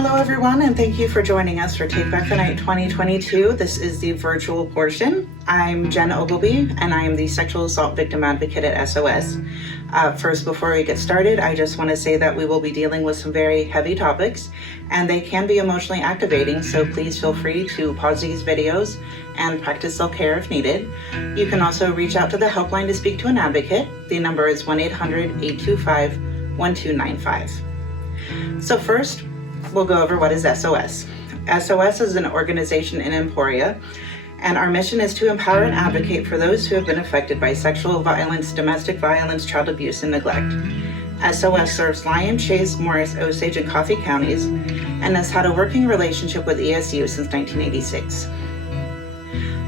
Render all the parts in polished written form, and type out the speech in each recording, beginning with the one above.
Hello everyone, and thank you for joining us for Take Back the Night 2022. This is the virtual portion. I'm Jen Ogilvie, and I am the sexual assault victim advocate at SOS. First, before we get started, I just want to say that we will be dealing with some very heavy topics, and they can be emotionally activating, so please feel free to pause these videos and practice self-care if needed. You can also reach out to the helpline to speak to an advocate. The number is 1-800-825-1295. So first, we'll go over what is SOS. SOS is an organization in Emporia, and our mission is to empower and advocate for those who have been affected by sexual violence, domestic violence, child abuse, and neglect. SOS serves Lyon, Chase, Morris, Osage, and Coffee counties, and has had a working relationship with ESU since 1986.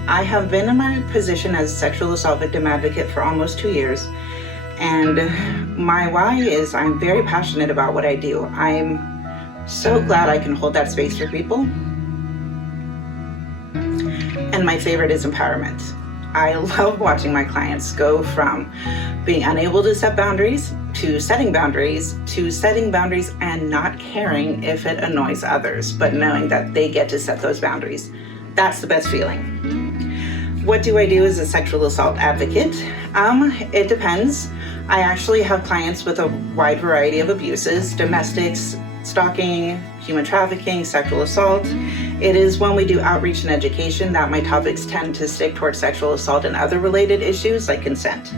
I have been in my position as a sexual assault victim advocate for almost 2 years, and my why is I'm very passionate about what I do. I'm so glad I can hold that space for people. And my favorite is empowerment. I love watching my clients go from being unable to set boundaries to setting boundaries and not caring if it annoys others, but knowing that they get to set those boundaries. That's the best feeling. What do I do as a sexual assault advocate? It depends. I actually have clients with a wide variety of abuses: domestics, stalking, human trafficking, sexual assault. It is when we do outreach and education that my topics tend to stick towards sexual assault and other related issues like consent.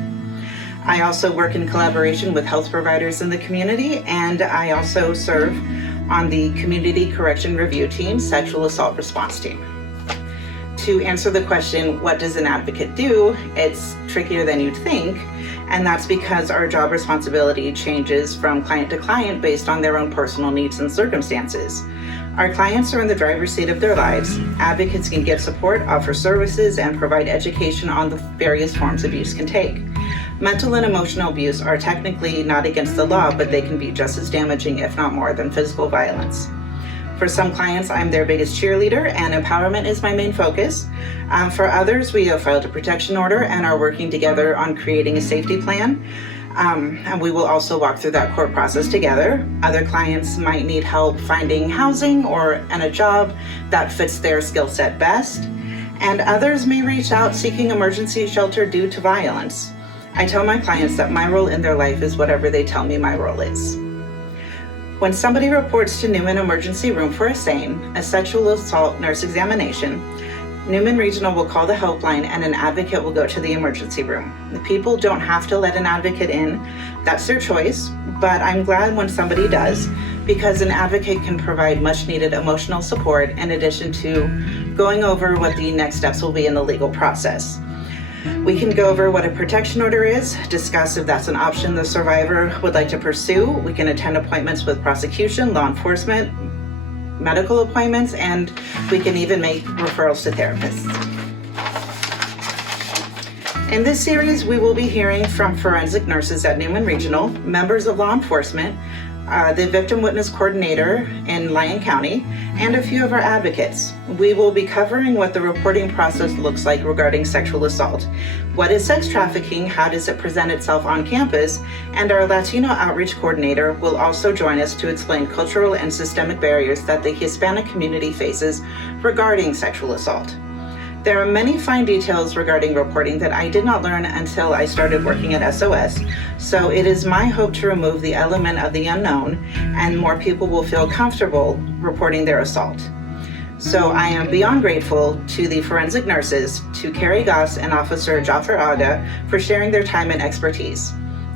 I also work in collaboration with health providers in the community, and I also serve on the Community Correction Review Team Sexual Assault Response Team. To answer the question, what does an advocate do? It's trickier than you'd think, and that's because our job responsibility changes from client to client based on their own personal needs and circumstances. Our clients are in the driver's seat of their lives. Advocates can give support, offer services, and provide education on the various forms abuse can take. Mental and emotional abuse are technically not against the law, but they can be just as damaging, if not more, than physical violence. For some clients, I'm their biggest cheerleader, and empowerment is my main focus. For others, we have filed a protection order and are working together on creating a safety plan. And we will also walk through that court process together. Other clients might need help finding housing and a job that fits their skill set best. And others may reach out seeking emergency shelter due to violence. I tell my clients that my role in their life is whatever they tell me my role is. When somebody reports to Newman Emergency Room for a SANE, a sexual assault nurse examination, Newman Regional will call the helpline and an advocate will go to the emergency room. The people don't have to let an advocate in, that's their choice, but I'm glad when somebody does, because an advocate can provide much needed emotional support in addition to going over what the next steps will be in the legal process. We can go over what a protection order is, discuss if that's an option the survivor would like to pursue. We can attend appointments with prosecution, law enforcement, medical appointments, and we can even make referrals to therapists. In this series, we will be hearing from forensic nurses at Newman Regional, members of law enforcement, the victim witness coordinator in Lyon County, and a few of our advocates. We will be covering what the reporting process looks like regarding sexual assault. What is sex trafficking? How does it present itself on campus? And our Latino outreach coordinator will also join us to explain cultural and systemic barriers that the Hispanic community faces regarding sexual assault. There are many fine details regarding reporting that I did not learn until I started working at SOS, so it is my hope to remove the element of the unknown and more people will feel comfortable reporting their assault. So I am beyond grateful to the forensic nurses, to Carrie and Officer Jaffer Aga for sharing their time and expertise.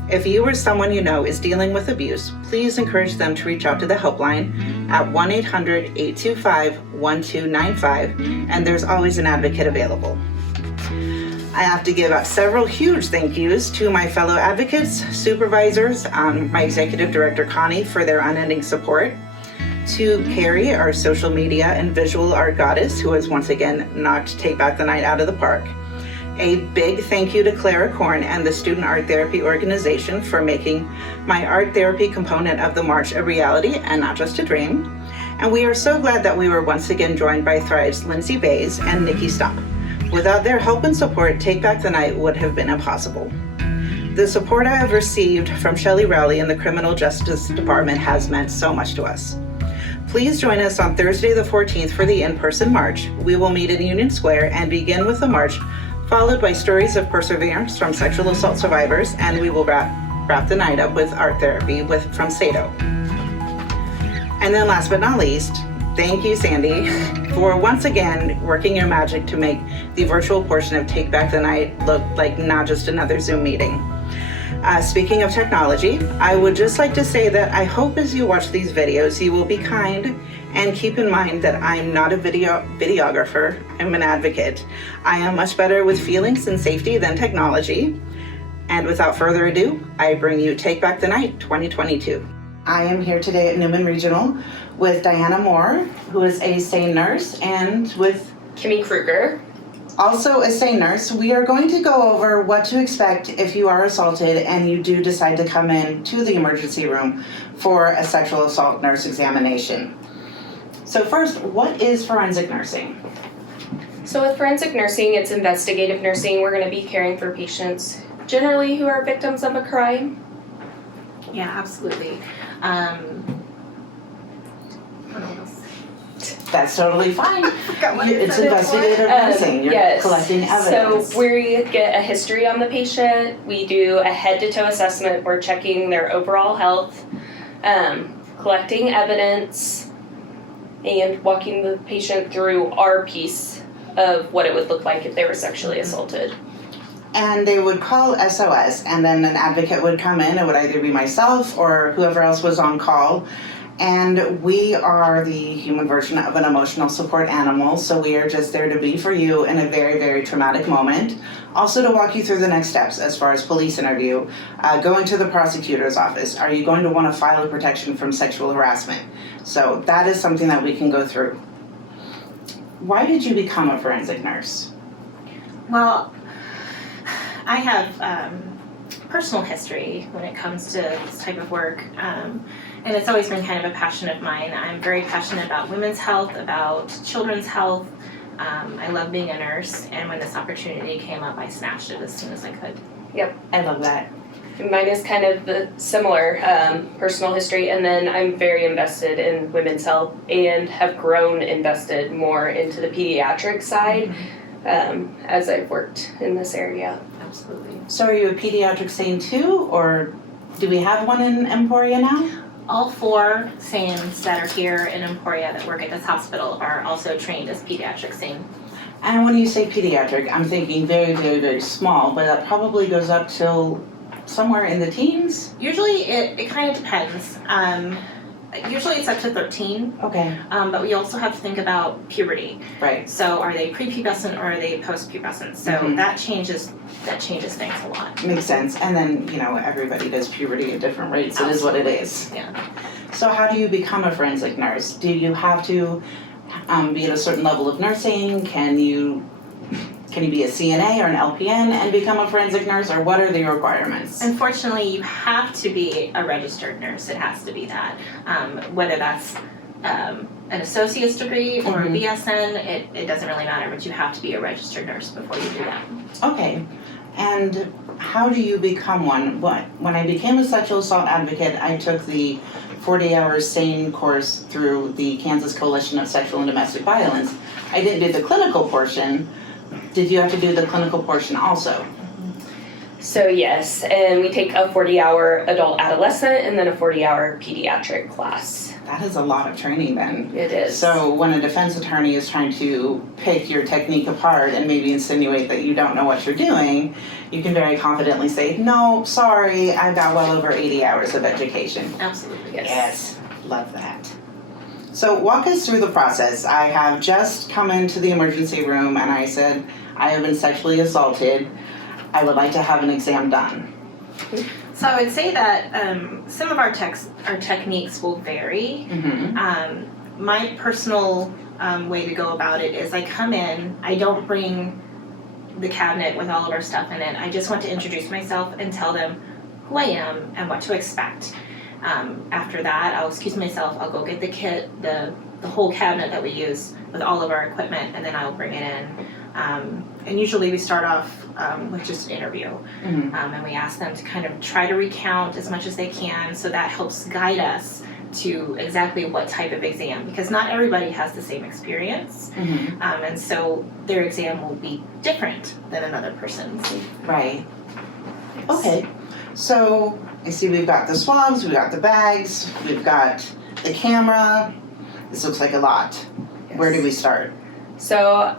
If you or someone you know is dealing with abuse, please encourage them to reach out to the helpline at 1-800-825-1295, and there's always an advocate available. I have to give out several huge thank yous to my fellow advocates, supervisors, my executive director Connie for their unending support, to Carrie, our social media and visual art goddess, who has once again knocked Take Back the Night out of the park. A big thank you to Clara Korn and the Student Art Therapy Organization for making my art therapy component of the March a reality and not just a dream. And we are so glad that we were once again joined by Thrive's Lindsay Bays and Nikki Stump. Without their help and support, Take Back the Night would have been impossible. The support I have received from Shelley Rowley and the Criminal Justice Department has meant so much to us. Please join us on Thursday the 14th for the in-person march. We will meet in Union Square and begin with the march, followed by stories of perseverance from sexual assault survivors, and we will wrap the night up with art therapy from SATO. And then last but not least, thank you, Sandy, for once again working your magic to make the virtual portion of Take Back the Night look like not just another Zoom meeting. Speaking of technology, I would just like to say that I hope as you watch these videos, you will be kind and keep in mind that I'm not a videographer, I'm an advocate. I am much better with feelings and safety than technology. And without further ado, I bring you Take Back the Night 2022. I am here today at Newman Regional with Diana Moore, who is a SANE nurse, and with Kimmy Kruger, also a SANE nurse. We are going to go over what to expect if you are assaulted and you do decide to come in to the emergency room for a sexual assault nurse examination. So first, what is forensic nursing? So with forensic nursing, it's investigative nursing. We're going to be caring for patients generally who are victims of a crime. Yeah, absolutely. What else? That's totally fine. It's investigative nursing. You're collecting evidence. So we get a history on the patient. We do a head-to-toe assessment. We're checking their overall health, collecting evidence, and walking the patient through our piece of what it would look like if they were sexually assaulted. And they would call SOS, and then an advocate would come in. It would either be myself or whoever else was on call. And we are the human version of an emotional support animal, so we are just there to be for you in a very, very traumatic moment. Also to walk you through the next steps as far as police interview, going to the prosecutor's office. Are you going to want to file a protection from sexual harassment? So that is something that we can go through. Why did you become a forensic nurse? Well, I have personal history when it comes to this type of work, and it's always been kind of a passion of mine. I'm very passionate about women's health, about children's health. I love being a nurse, and when this opportunity came up, I snatched it as soon as I could. Yep. I love that. Mine is kind of the similar personal history, and then I'm very invested in women's health and have grown invested more into the pediatric side as I've worked in this area. Absolutely. So are you a pediatric SANE too, or do we have one in Emporia now? All 4 SANEs that are here in Emporia that work at this hospital are also trained as pediatric SANE. And when you say pediatric, I'm thinking very, very, very small, but that probably goes up till somewhere in the teens? Usually it kind of depends. Usually it's up to 13. Okay. But we also have to think about puberty. Right. So are they prepubescent or are they postpubescent? So that changes things a lot. Makes sense. And then, everybody does puberty at different rates. It is what it is. Yeah. So how do you become a forensic nurse? Do you have to be at a certain level of nursing? Can you be a CNA or an LPN and become a forensic nurse, or what are the requirements? Unfortunately, you have to be a registered nurse. It has to be that. Whether that's an associate's degree or a BSN, it doesn't really matter, but you have to be a registered nurse before you do that. Okay. And how do you become one? When I became a sexual assault advocate, I took the 40-hour SANE course through the Kansas Coalition of Sexual and Domestic Violence. I didn't do the clinical portion. Did you have to do the clinical portion also? So yes, and we take a 40-hour adult adolescent and then a 40-hour pediatric class. That is a lot of training then. It is. So when a defense attorney is trying to pick your technique apart and maybe insinuate that you don't know what you're doing, you can very confidently say, no, sorry, I've got well over 80 hours of education. Absolutely. Yes, love that. So walk us through the process. I have just come into the emergency room and I said, I have been sexually assaulted. I would like to have an exam done. So I would say that some of our techniques will vary. My personal way to go about it is I come in, I don't bring the cabinet with all of our stuff in it. I just want to introduce myself and tell them who I am and what to expect. After that, I'll excuse myself, I'll go get the kit, the whole cabinet that we use with all of our equipment, and then I'll bring it in. And usually we start off with just an interview. And we ask them to kind of try to recount as much as they can, so that helps guide us to exactly what type of exam, because not everybody has the same experience. And so their exam will be different than another person's. Right. Okay. So I see we've got the swabs, we've got the bags, we've got the camera. This looks like a lot. Yes. Where do we start? So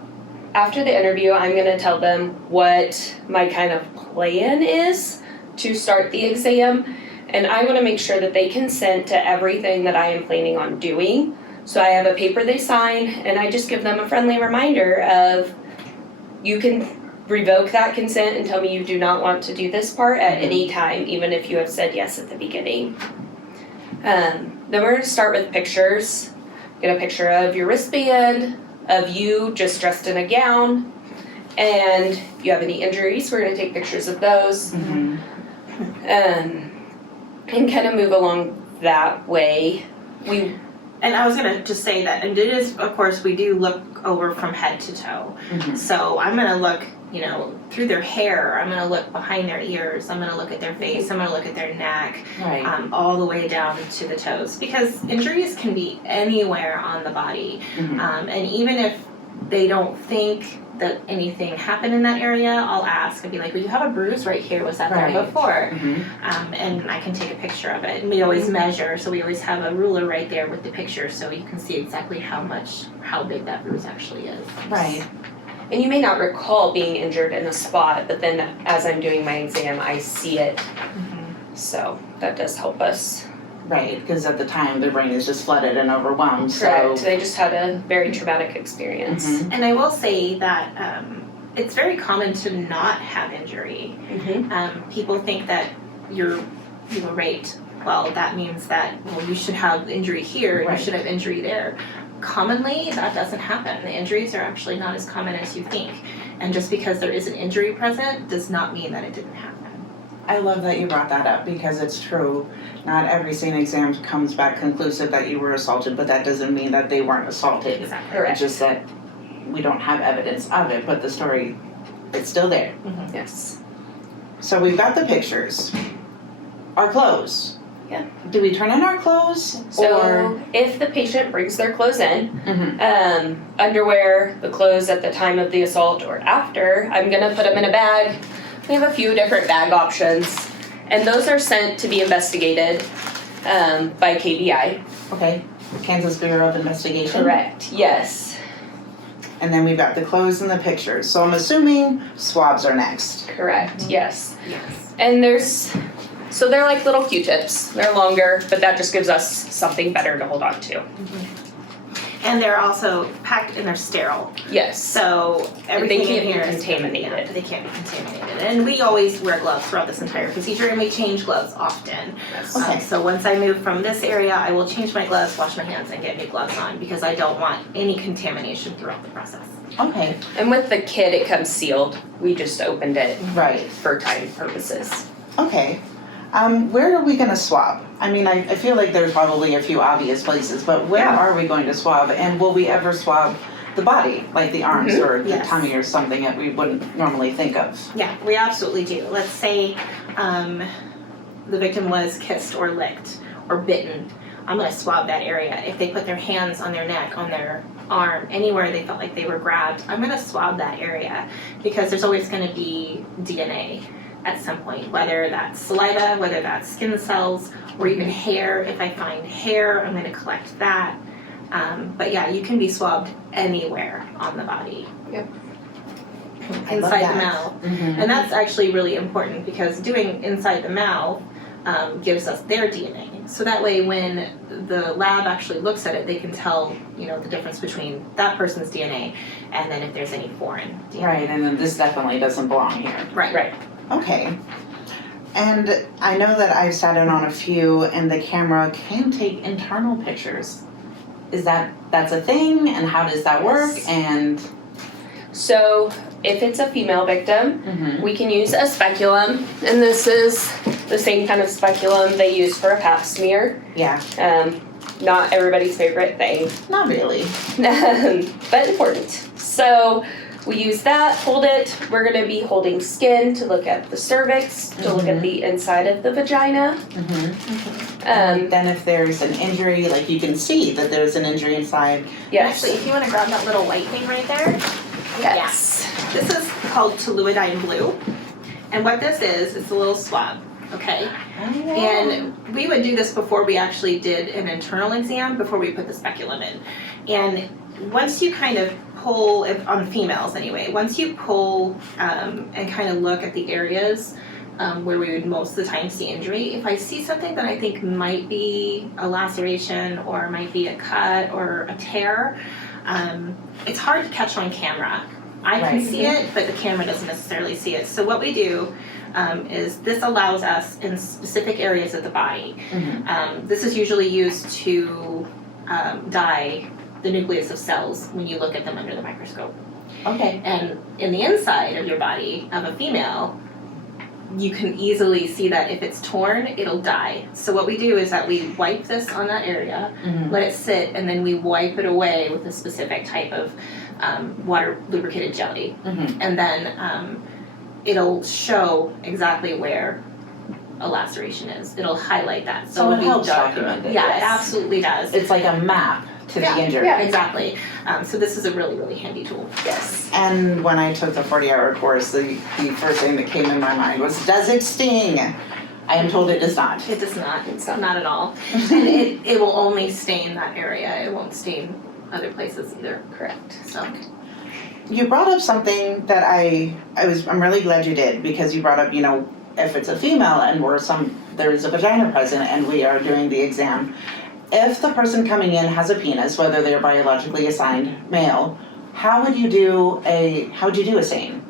after the interview, I'm going to tell them what my kind of plan is to start the exam. And I want to make sure that they consent to everything that I am planning on doing. So I have a paper they sign, and I just give them a friendly reminder of, you can revoke that consent and tell me you do not want to do this part at any time, even if you have said yes at the beginning. Then we're going to start with pictures. Get a picture of your wristband, of you just dressed in a gown, and if you have any injuries, we're going to take pictures of those. And kind of move along that way. And I was gonna just say that, and it is, of course, we do look over from head to toe. So I'm gonna look, through their hair, I'm gonna look behind their ears, I'm gonna look at their face, I'm gonna look at their neck, all the way down to the toes. Because injuries can be anywhere on the body. And even if they don't think that anything happened in that area, I'll ask. I'd be like, well, you have a bruise right here. Was that there before? And I can take a picture of it. And we always measure, so we always have a ruler right there with the picture, so you can see exactly how big that bruise actually is. Right. And you may not recall being injured in a spot, but then as I'm doing my exam, I see it. So that does help us. Right, because at the time their brain is just flooded and overwhelmed. Correct. So They just had a very traumatic experience. And I will say that it's very common to not have injury. People think that you're raped. Well, that means that you should have injury here, and you should have injury there. Commonly, that doesn't happen. The injuries are actually not as common as you think. And just because there is an injury present does not mean that it didn't happen. I love that you brought that up, because it's true. Not every single exam comes back conclusive that you were assaulted, but that doesn't mean that they weren't assaulted. Exactly. Correct. It's just that we don't have evidence of it, but the story, it's still there. Yes. So we've got the pictures. Our clothes. Yeah. Do we turn in our clothes? So if the patient brings their clothes in, underwear, the clothes at the time of the assault or after, I'm going to put them in a bag. We have a few different bag options, and those are sent to be investigated by KBI. Okay. Kansas Bureau of Investigation. Correct. Yes. And then we've got the clothes and the pictures. So I'm assuming swabs are next. Correct. Yes. Yes. And they're like little Q-tips. They're longer, but that just gives us something better to hold on to. And they're also packed and they're sterile. Yes. So everything They can't in here be is contaminated. They can't be contaminated. And we always wear gloves throughout this entire procedure, and we change gloves often. Yes. Okay. So once I move from this area, I will change my gloves, wash my hands, and get new gloves on, because I don't want any contamination throughout the process. Okay. And with the kit, it comes sealed. We just opened it Right. for time purposes. Okay. Where are we going to swab? I mean, I feel like there's probably a few obvious places, but where are we going to swab? And will we ever swab the body, like the arms or the Yes. tummy or something that we wouldn't normally think of? Yeah, we absolutely do. Let's say the victim was kissed or licked or bitten. I'm going to swab that area. If they put their hands on their neck, on their arm, anywhere they felt like they were grabbed, I'm going to swab that area, because there's always going to be DNA at some point, whether that's saliva, whether that's skin cells, or even hair. If I find hair, I'm going to collect that. But yeah, you can be swabbed anywhere on the body. Yep. Inside the mouth. And that's actually really important, because doing inside the mouth gives us their DNA. So that way when the lab actually looks at it, they can tell, the difference between that person's DNA and then if there's any foreign DNA. Right, and then this definitely doesn't belong here. Right. Okay. And I know that I've sat in on a few, and the camera can take internal pictures. Is that's a thing, and how does that work? Yes. And So if it's a female victim, we can use a speculum, and this is the same kind of speculum they use for a pap smear. yeah, Not everybody's favorite thing, not really. but important. So We use that, hold it. We're going to be holding skin to look at the cervix, to look at the inside of the vagina. Then if there's an injury, like you can see that there's an injury inside. Yes. Actually, if you want to grab that little white thing right there. Yes. Yeah. This is called toluidine blue. And what this is, it's a little swab, okay? And we would do this before we actually did an internal exam, before we put the speculum in. And once you kind of pull, on females anyway, once you pull and kind of look at the areas where we would most of the time see injury, if I see something that I think might be a laceration or might be a cut or a tear, it's hard to catch on camera. I can see it, but the camera doesn't necessarily see it. So what we do is this allows us in specific areas of the body. This is usually used to dye the nucleus of cells when you look at them under the microscope. Okay. And in the inside of your body of a female, you can easily see that if it's torn, it'll dye. So what we do is that we wipe this on that area, let it sit, and then we wipe it away with a specific type of water lubricated jelly. And then it'll show exactly where a laceration is. It'll highlight that. So it helps darker. document it. Yeah, it absolutely does. It's like a map to the injury. Yeah, exactly. So this is a really, really handy tool. Yes. And when I took the 40-hour course, the first thing that came in my mind was, does it sting? I am told it does not. It does not. It's not at all. And it will only stain that area. It won't stain other places either. Correct. So You brought up something that I'm really glad you did, because you brought up, if it's a female and there's a vagina present and we are doing the exam, if the person coming in has a penis, whether they're biologically assigned male, how would you do a stain?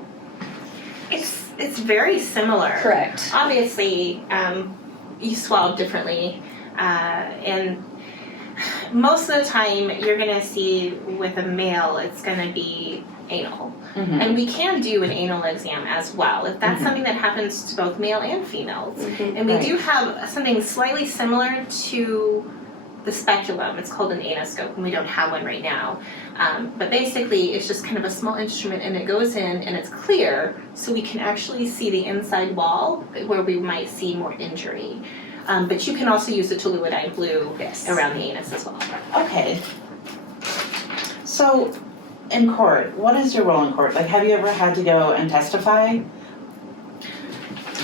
it's very similar. Correct. Obviously, you swab differently, and most of the time you're gonna see with a male, it's gonna be anal. And we can do an anal exam as well, if that's something that happens to both male and females. And we do have something slightly similar to the speculum. It's called an anoscope, and we don't have one right now. But basically, it's just kind of a small instrument, and it goes in, and it's clear, so we can actually see the inside wall where we might see more injury. But you can also use the toluidine blue around the anus as well. Okay. So, in court, what is your role in court? Like, have you ever had to go and testify?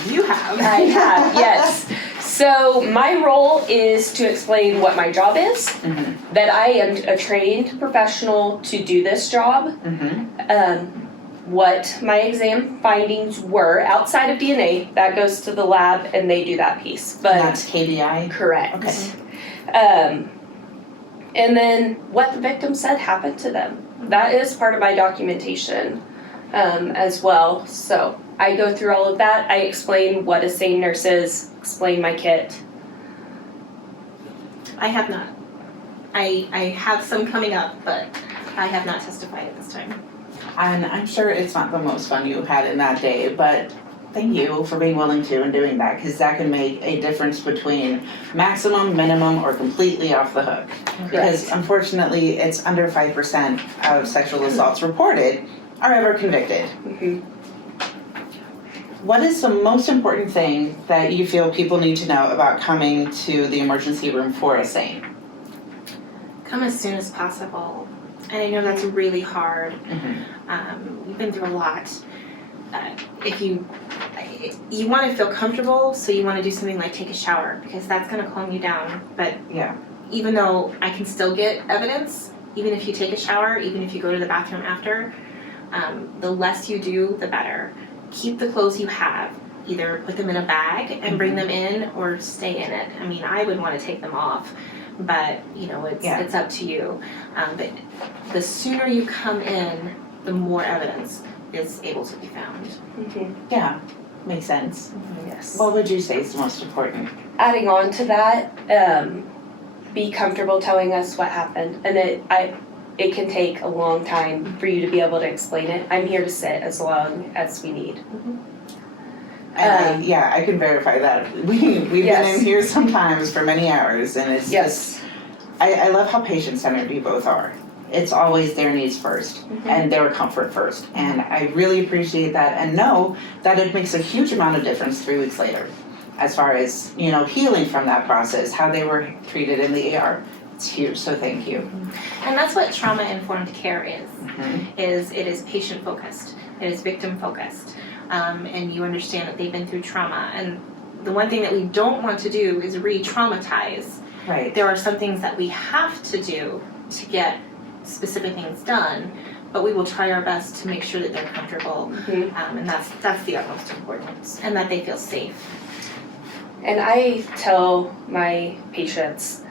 You have. I have, yes. So my role is to explain what my job is, that I am a trained professional to do this job, what my exam findings were outside of DNA, that goes to the lab and they do that piece. But that's KBI? Correct. Okay. And then what the victim said happened to them. That is part of my documentation as well. So I go through all of that. I explain what a SANE nurse is, explain my kit. I have not. I have some coming up, but I have not testified at this time. And I'm sure it's not the most fun you had in that day, but thank you for being willing to and doing that, because that can make a difference between maximum, minimum, or completely off the hook. Because unfortunately, it's under 5% of sexual assaults reported are ever convicted. What is the most important thing that you feel people need to know about coming to the emergency room for a SANE? Come as soon as possible. And I know that's really hard. We've been through a lot. If you want to feel comfortable, so you want to do something like take a shower, because that's going to calm you down. But even though I can still get evidence, even if you take a shower, even if you go to the bathroom after, the less you do, the better. Keep the clothes you have. Either put them in a bag and bring them in, or stay in it. I mean, I would want to take them off, but it's up to you. But the sooner you come in, the more evidence is able to be found. Yeah, makes sense. Yes. What would you say is the most important? Adding on to that, be comfortable telling us what happened, and it can take a long time for you to be able to explain it. I'm here to sit as long as we need. And I can verify that. We've been in here sometimes for many hours, and it's just, I love how patient-centered you both are. it's always their needs first and their comfort first. And I really appreciate that and know that it makes a huge amount of difference 3 weeks later as far as, you know, healing from that process, how they were treated in the AR. It's huge, so thank you. And that's what trauma-informed care is it is patient-focused, it is victim-focused, and you understand that they've been through trauma. And the one thing that we don't want to do is re-traumatize. Right. There are some things that we have to do to get specific things done, but we will try our best to make sure that they're comfortable, and that's the utmost importance, and that they feel safe. And I tell my patients,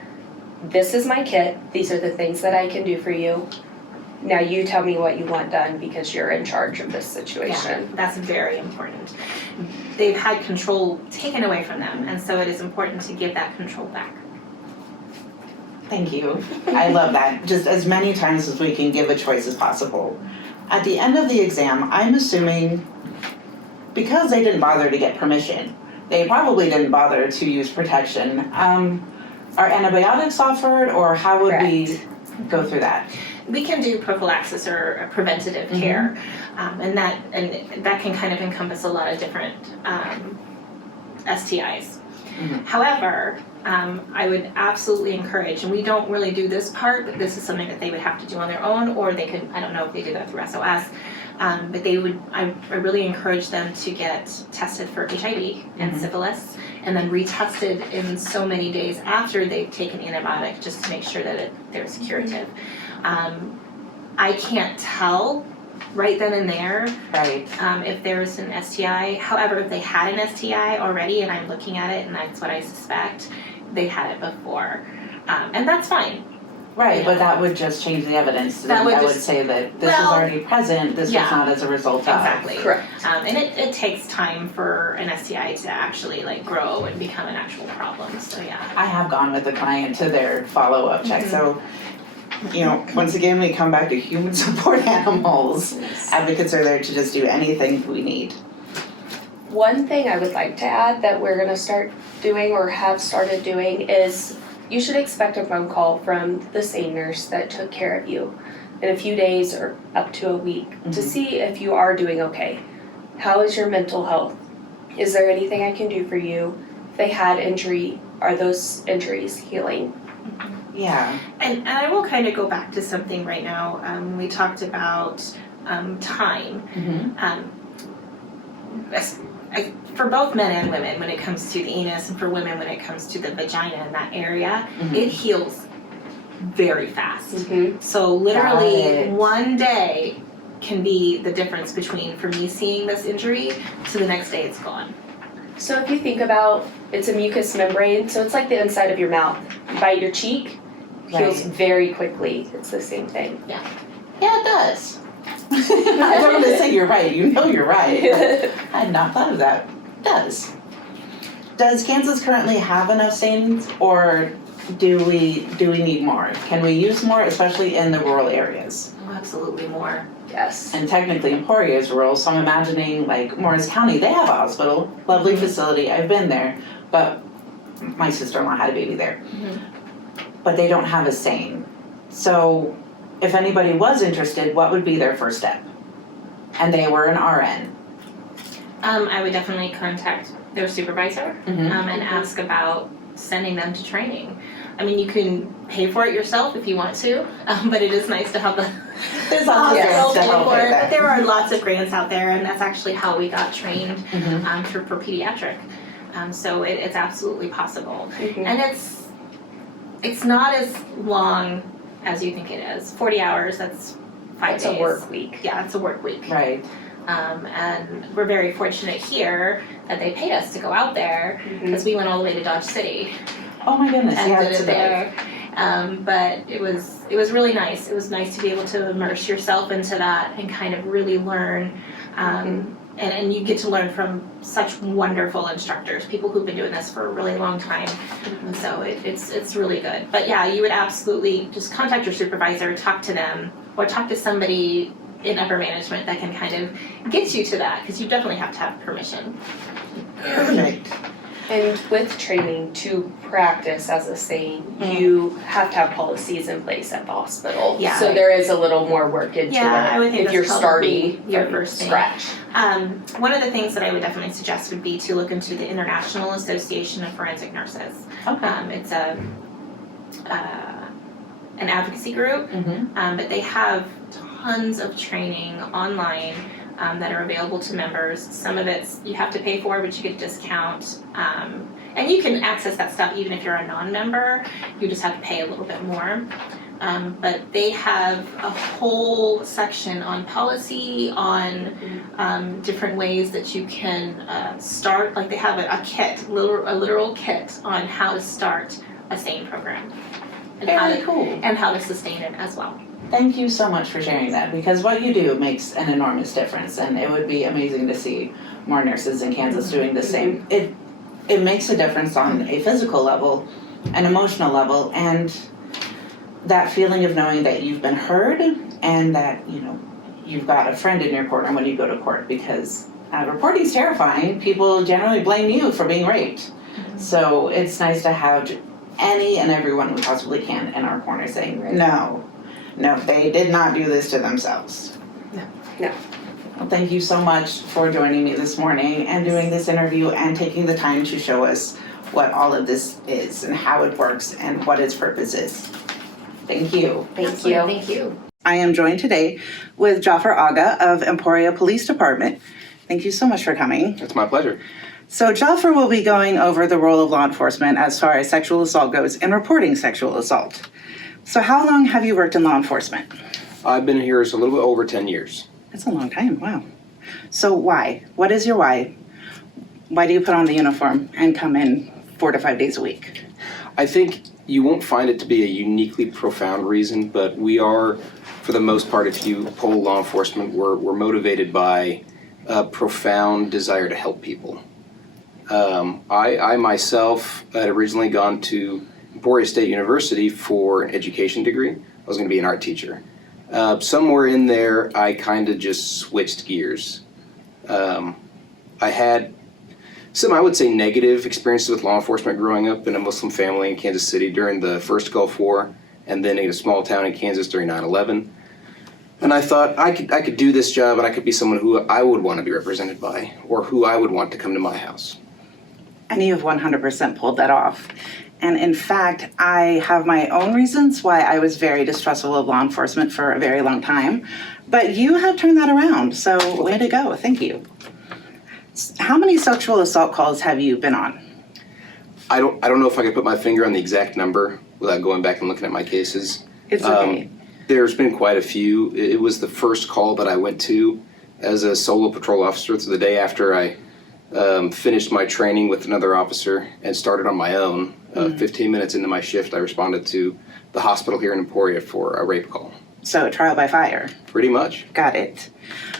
this is my kit, these are the things that I can do for you. Now you tell me what you want done because you're in charge of this situation. Yeah, that's very important. They've had control taken away from them, and so it is important to give that control back. Thank you. I love that. Just as many times as we can give a choice as possible. At the end of the exam, I'm assuming because they didn't bother to get permission, they probably didn't bother to use protection. Are antibiotics offered, or how would we go through that? We can do prophylaxis or preventative care, and that can kind of encompass a lot of different STIs. However, I would absolutely encourage, and we don't really do this part, but this is something that they would have to do on their own, or they could, I don't know if they do that through SOS, but I really encourage them to get tested for HIV and syphilis, and then retested in so many days after they've taken antibiotic, just to make sure that there's curative. I can't tell right then and there if there's an STI. However, if they had an STI already and I'm looking at it and that's what I suspect, they had it before. And that's fine. Right, but that would just change the evidence. That would say that this was already present, this was not as a result of. Exactly. Correct. And it takes time for an STI to actually like grow and become an actual problem, so yeah. I have gone with the client to their follow-up check, so, you know, once again, we come back to human support animals. Advocates are there to just do anything we need. One thing I would like to add that we're gonna start doing or have started doing is you should expect a phone call from the same nurse that took care of you in a few days or up to a week to see if you are doing okay. How is your mental health? Is there anything I can do for you? If they had injury, are those injuries healing? Yeah. And I will kind of go back to something right now. We talked about time. For both men and women, when it comes to the anus, and for women when it comes to the vagina in that area, it heals very fast. So literally 1 day can be the difference between for me seeing this injury to the next day it's gone. So if you think about, it's a mucous membrane, so it's like the inside of your mouth. You bite your cheek, heals very quickly. It's the same thing. Yeah, it does. I don't want to say you're right. You know you're right. I had not thought of that. It does. Does Kansas currently have enough stains, or do we need more? Can we use more, especially in the rural areas? oh, absolutely more. Yes. And technically Emporia is rural, so I'm imagining like Morris County, they have a hospital, lovely facility, I've been there, but my sister-in-law had a baby there. But they don't have a stain. So if anybody was interested, what would be their first step? And they were an RN. I would definitely contact their supervisor and ask about sending them to training. I mean, you can pay for it yourself if you want to, but it is nice to have the hospital pay for it. But there are lots of grants out there, and that's actually how we got trained for pediatric. So it's absolutely possible, and it's not as long as you think it is. 40 hours, that's 5 days. It's a work week. Yeah, it's a work week. Right. And we're very fortunate here that they paid us to go out there because we went all the way to Dodge City. Oh my goodness, and did it there. But it was really nice. It was nice to be able to immerse yourself into that and kind of really learn. And you get to learn from such wonderful instructors, people who've been doing this for a really long time. So it's really good. But yeah, you would absolutely just contact your supervisor, talk to them, or talk to somebody in upper management that can kind of get you to that, because you definitely have to have permission. Perfect. And with training to practice as a SANE, you have to have policies in place at the hospital. Yeah. So there is a little more work into I would it think if that's you're probably starting your from first thing. scratch. One of the things that I would definitely suggest would be to look into the International Association of Forensic Nurses. Okay. It's an advocacy group, but they have tons of training online that are available to members. Some of it's you have to pay for, but you get a discount. And you can access that stuff even if you're a non-member. You just have to pay a little bit more. But they have a whole section on policy, on different ways that you can start. Like they have a kit, a literal kit on how to start a SANE program. And Very cool. And how to sustain it as well. Thank you so much for sharing that, because what you do makes an enormous difference, and it would be amazing to see more nurses in Kansas doing the same. It makes a difference on a physical level, an emotional level, and that feeling of knowing that you've been heard and that, you know, you've got a friend in your corner when you go to court, because reporting's terrifying. People generally blame you for being raped. So it's nice to have any and everyone we possibly can in our corner saying, no, they did not do this to themselves. No. Well, thank you so much for joining me this morning and doing this interview and taking the time to show us what all of this is and how it works and what its purpose is. Thank you. Thank you. Thank you. I am joined today with Jaffer Aga of Emporia Police Department. Thank you so much for coming. It's my pleasure. So Jaffer will be going over the role of law enforcement as far as sexual assault goes and reporting sexual assault. So how long have you worked in law enforcement? I've been here a little bit over 10 years. That's a long time, wow. So why? What is your why? Why do you put on the uniform and come in 4 to 5 days a week? I think you won't find it to be a uniquely profound reason, but we are, for the most part, if you poll law enforcement, we're motivated by a profound desire to help people. I myself had originally gone to Emporia State University for an education degree. I was going to be an art teacher. Somewhere in there, I kind of just switched gears. I had some, I would say, negative experiences with law enforcement growing up in a Muslim family in Kansas City during the first Gulf War, and then in a small town in Kansas during 9/11. And I thought I could do this job, and I could be someone who I would want to be represented by, or who I would want to come to my house. And you have 100% pulled that off. And in fact, I have my own reasons why I was very distrustful of law enforcement for a very long time. But you have turned that around, so way to go. Thank you. How many sexual assault calls have you been on? I don't know if I could put my finger on the exact number without going back and looking at my cases. It's okay. There's been quite a few. It was the first call that I went to as a solo patrol officer. It's the day after I finished my training with another officer and started on my own. 15 minutes into my shift, I responded to the hospital here in Emporia for a rape call. So trial by fire. Pretty much. Got it.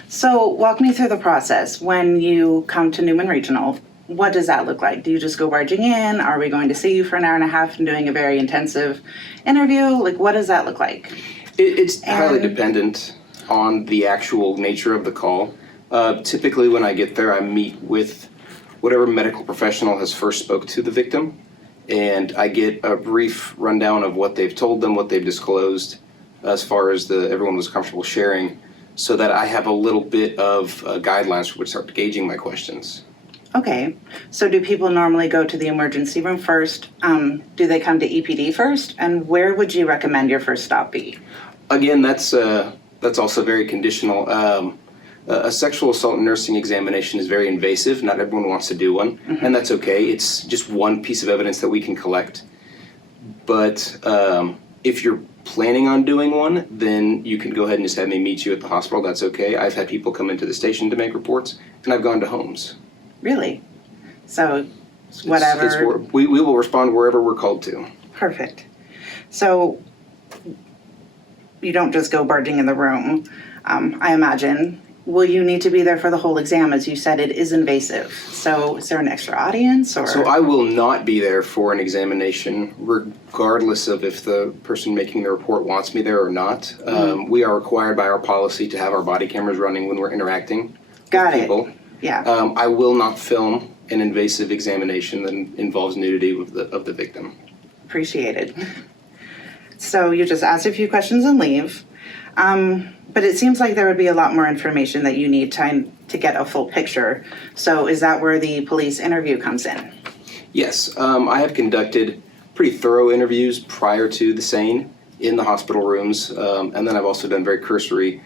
So walk me through the process. When you come to Newman Regional, what does that look like? Do you just go barging in? Are we going to see you for an hour and a half and doing a very intensive interview? Like, what does that look like? It's highly dependent on the actual nature of the call. Typically when I get there, I meet with whatever medical professional has first spoke to the victim, and I get a brief rundown of what they've told them, what they've disclosed, as far as everyone was comfortable sharing, so that I have a little bit of guidelines for which to start gauging my questions. Okay, so do people normally go to the emergency room first? Do they come to EPD first? And where would you recommend your first stop be? Again, that's also very conditional. A sexual assault nursing examination is very invasive. Not everyone wants to do one, and that's okay. It's just one piece of evidence that we can collect. But if you're planning on doing one, then you can go ahead and just have me meet you at the hospital. That's okay. I've had people come into the station to make reports, and I've gone to homes. Really? So whatever. We will respond wherever we're called to. Perfect. So you don't just go barging in the room, I imagine. Will you need to be there for the whole exam? As you said, it is invasive. So is there an extra audience? Or? So I will not be there for an examination, regardless of if the person making the report wants me there or not. We are required by our policy to have our body cameras running when we're interacting with people. Yeah. I will not film an invasive examination that involves nudity of the victim. Appreciated. So you just asked a few questions and leave. But it seems like there would be a lot more information that you need time to get a full picture. So is that where the police interview comes in? Yes, I have conducted pretty thorough interviews prior to the SANE in the hospital rooms, and then I've also done very cursory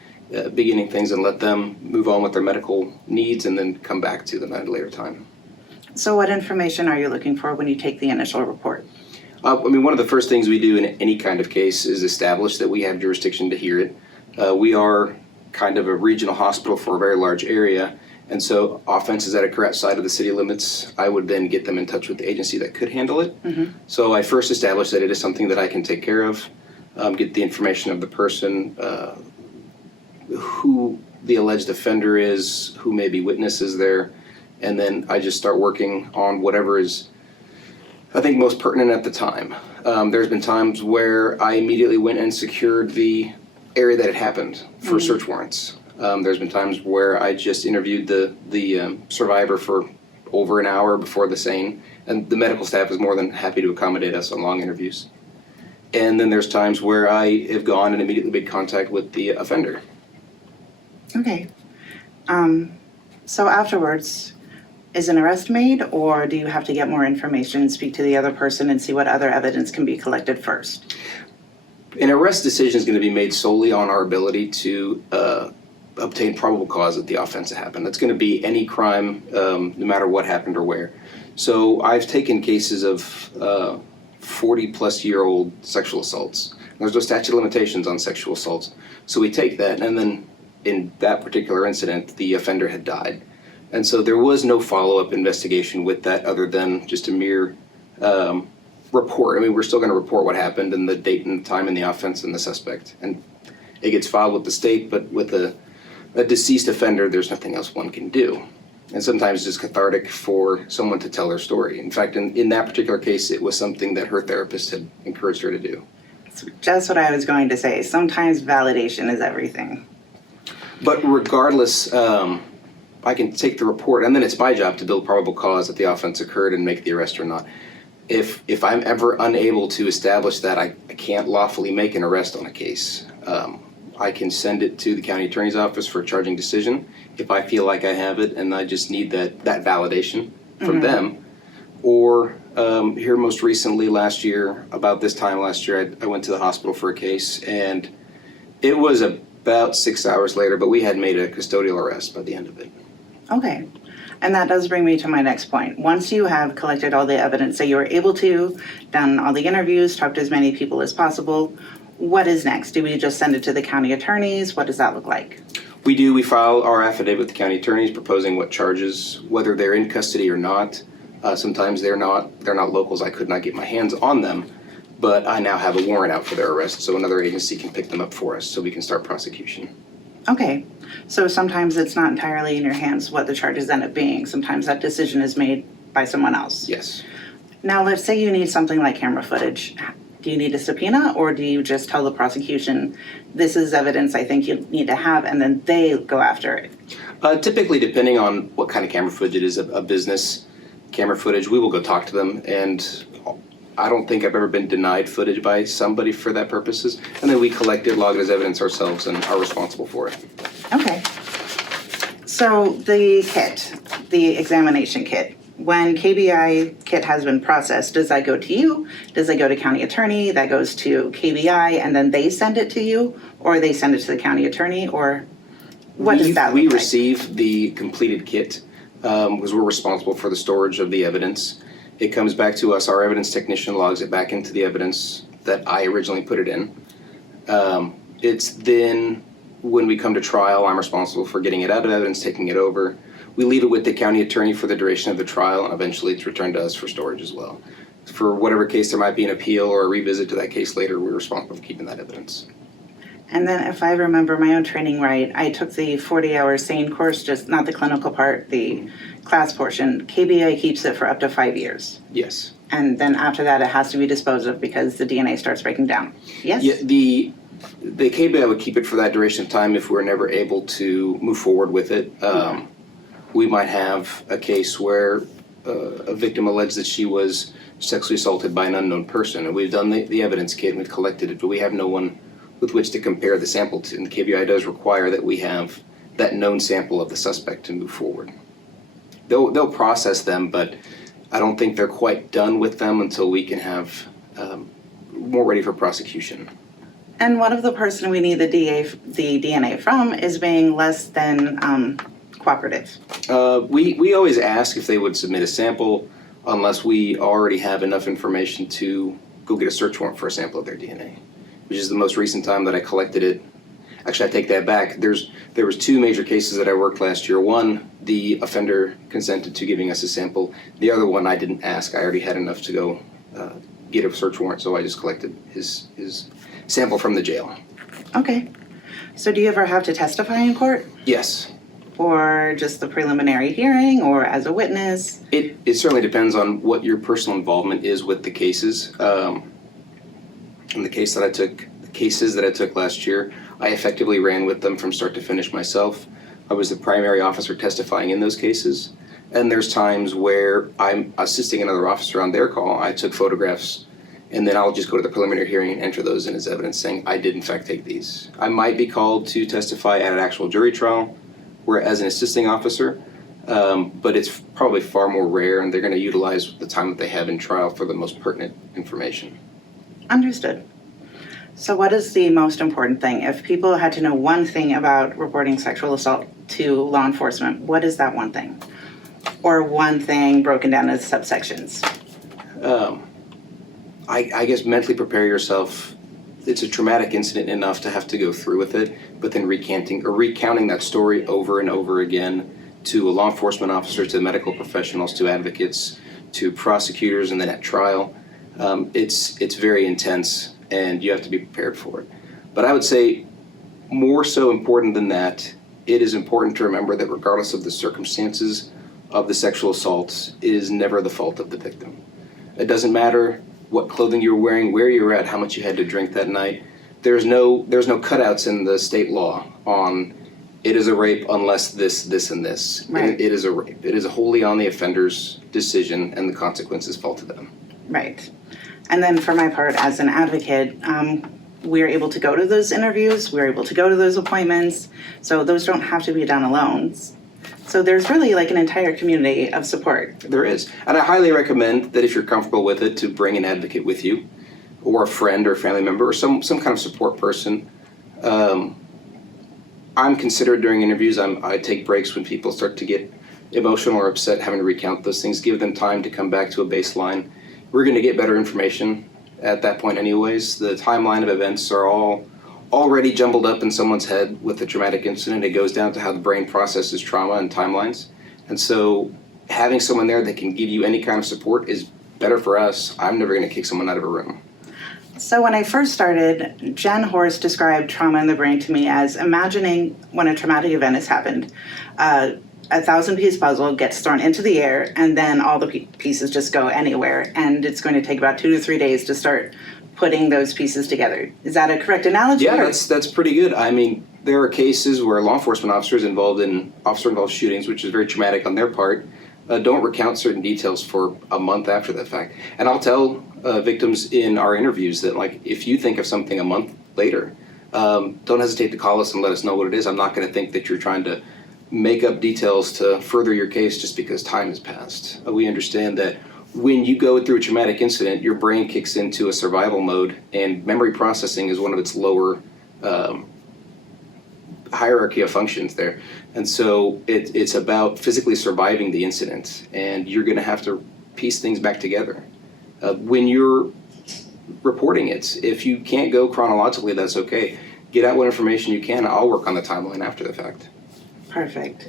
beginning things and let them move on with their medical needs and then come back to them at a later time. So what information are you looking for when you take the initial report? One of the first things we do in any kind of case is establish that we have jurisdiction to hear it. We are kind of a regional hospital for a very large area, and so offenses that occur outside of the city limits, I would then get them in touch with the agency that could handle it. Mm-hmm. So I first establish that it is something that I can take care of, get the information of the person, who the alleged offender is, who may be witnesses there, and then I just start working on whatever is, I think, most pertinent at the time. There's been times where I immediately went and secured the area that it happened for search warrants. There's been times where I just interviewed the survivor for over an hour before the SANE, and the medical staff is more than happy to accommodate us on long interviews. And then there's times where I have gone and immediately made contact with the offender. Okay. So afterwards, is an arrest made, or do you have to get more information, speak to the other person, and see what other evidence can be collected first? An arrest decision is going to be made solely on our ability to obtain probable cause that the offense happened. That's going to be any crime, no matter what happened or where. So I've taken cases of 40-plus-year-old sexual assaults. There's no statute of limitations on sexual assaults. So we take that, and then in that particular incident, the offender had died. And so there was no follow-up investigation with that other than just a mere report. I mean, we're still going to report what happened and the date and time and the offense and the suspect. And it gets filed with the state, but with a deceased offender, there's nothing else one can do. And sometimes it's cathartic for someone to tell their story. In fact, in that particular case, it was something that her therapist had encouraged her to do. That's just what I was going to say. Sometimes validation is everything. But regardless, I can take the report, and then it's my job to build probable cause that the offense occurred and make the arrest or not. If I'm ever unable to establish that, I can't lawfully make an arrest on a case. I can send it to the county attorney's office for a charging decision if I feel like I have it and I just need that validation from them. Or here most recently last year, about this time last year, I went to the hospital for a case, and it was about 6 hours later, but we had made a custodial arrest by the end of it. Okay. And that does bring me to my next point. Once you have collected all the evidence that you were able to, done all the interviews, talked to as many people as possible, what is next? Do we just send it to the county attorneys? What does that look like? We do. We file our affidavit with the county attorneys proposing what charges, whether they're in custody or not. Sometimes they're not locals. I could not get my hands on them, but I now have a warrant out for their arrest, so another agency can pick them up for us so we can start prosecution. Okay. So sometimes it's not entirely in your hands what the charges end up being. Sometimes that decision is made by someone else. Yes. Now, let's say you need something like camera footage. Do you need a subpoena, or do you just tell the prosecution, this is evidence I think you need to have, and then they go after it? Typically, depending on what kind of camera footage it is, a business camera footage, we will go talk to them, and I don't think I've ever been denied footage by somebody for that purposes, and then we collect it, log it as evidence ourselves, and are responsible for it. Okay. So the kit, the examination kit, when KBI kit has been processed, does that go to you? Does it go to county attorney? That goes to KBI and then they send it to you? Or they send it to the county attorney? Or what does that look like? We receive the completed kit because we're responsible for the storage of the evidence. It comes back to us. Our evidence technician logs it back into the evidence that I originally put it in. It's then when we come to trial, I'm responsible for getting it out of evidence, taking it over. We leave it with the county attorney for the duration of the trial, and eventually it's returned to us for storage as well. For whatever case there might be an appeal or a revisit to that case later, we're responsible for keeping that evidence. And then if I remember my own training right, I took the 40-hour SANE course, just not the clinical part, the class portion. KBI keeps it for up to 5 years. Yes. And then after that, it has to be disposed of because the DNA starts breaking down. Yes? Yeah, the KBI would keep it for that duration of time if we're never able to move forward with it. We might have a case where a victim alleged that she was sexually assaulted by an unknown person, and we've done the evidence kit and we've collected it, but we have no one with which to compare the sample to, and the KBI does require that we have that known sample of the suspect to move forward. They'll process them, but I don't think they're quite done with them until we can have more ready for prosecution. And what if the person we need the DNA from is being less than cooperative? We always ask if they would submit a sample unless we already have enough information to go get a search warrant for a sample of their DNA, which is the most recent time that I collected it. Actually, I take that back. There was 2 major cases that I worked last year. One, the offender consented to giving us a sample. The other one, I didn't ask. I already had enough to go get a search warrant, so I just collected his sample from the jail. Okay. So do you ever have to testify in court? Yes. Or just the preliminary hearing, or as a witness? It certainly depends on what your personal involvement is with the cases. In the cases that I took last year, I effectively ran with them from start to finish myself. I was the primary officer testifying in those cases. And there's times where I'm assisting another officer on their call. I took photographs, and then I'll just go to the preliminary hearing and enter those in as evidence saying I did in fact take these. I might be called to testify at an actual jury trial, where as an assisting officer, but it's probably far more rare, and they're going to utilize the time that they have in trial for the most pertinent information. Understood. So what is the most important thing? If people had to know one thing about reporting sexual assault to law enforcement, what is that one thing? Or one thing broken down into subsections? I guess mentally prepare yourself. It's a traumatic incident enough to have to go through with it, but then recounting that story over and over again to a law enforcement officer, to medical professionals, to advocates, to prosecutors, and then at trial, it's very intense, and you have to be prepared for it. But I would say more so important than that, it is important to remember that regardless of the circumstances of the sexual assault, it is never the fault of the victim. It doesn't matter what clothing you were wearing, where you were at, how much you had to drink that night. There's no cutouts in the state law on it is a rape unless this, and this. Right. It is a rape. It is wholly on the offender's decision, and the consequences fall to them. Right. And then for my part as an advocate, we're able to go to those interviews, we're able to go to those appointments, so those don't have to be done alone. So there's really like an entire community of support. There is. And I highly recommend that if you're comfortable with it, to bring an advocate with you, or a friend or family member, or some kind of support person. I'm considerate during interviews. I take breaks when people start to get emotional or upset having to recount those things, give them time to come back to a baseline. We're going to get better information at that point anyways. The timeline of events are all already jumbled up in someone's head with the traumatic incident. It goes down to how the brain processes trauma and timelines. And so having someone there that can give you any kind of support is better for us. I'm never going to kick someone out of a room. So when I first started, Jen Horst described trauma in the brain to me as imagining when a traumatic event has happened. A 1,000-piece puzzle gets thrown into the air, and then all the pieces just go anywhere, and it's going to take about 2 to 3 days to start putting those pieces together. Is that a correct analogy? Yeah, that's pretty good. I mean, there are cases where law enforcement officers involved in officer-involved shootings, which is very traumatic on their part, don't recount certain details for a month after the fact. And I'll tell victims in our interviews that, like, if you think of something a month later, don't hesitate to call us and let us know what it is. I'm not going to think that you're trying to make up details to further your case just because time has passed. We understand that when you go through a traumatic incident, your brain kicks into a survival mode, and memory processing is one of its lower hierarchy of functions there. And so it's about physically surviving the incident, and you're going to have to piece things back together. When you're reporting it, if you can't go chronologically, that's okay. Get out what information you can. I'll work on the timeline after the fact. Perfect.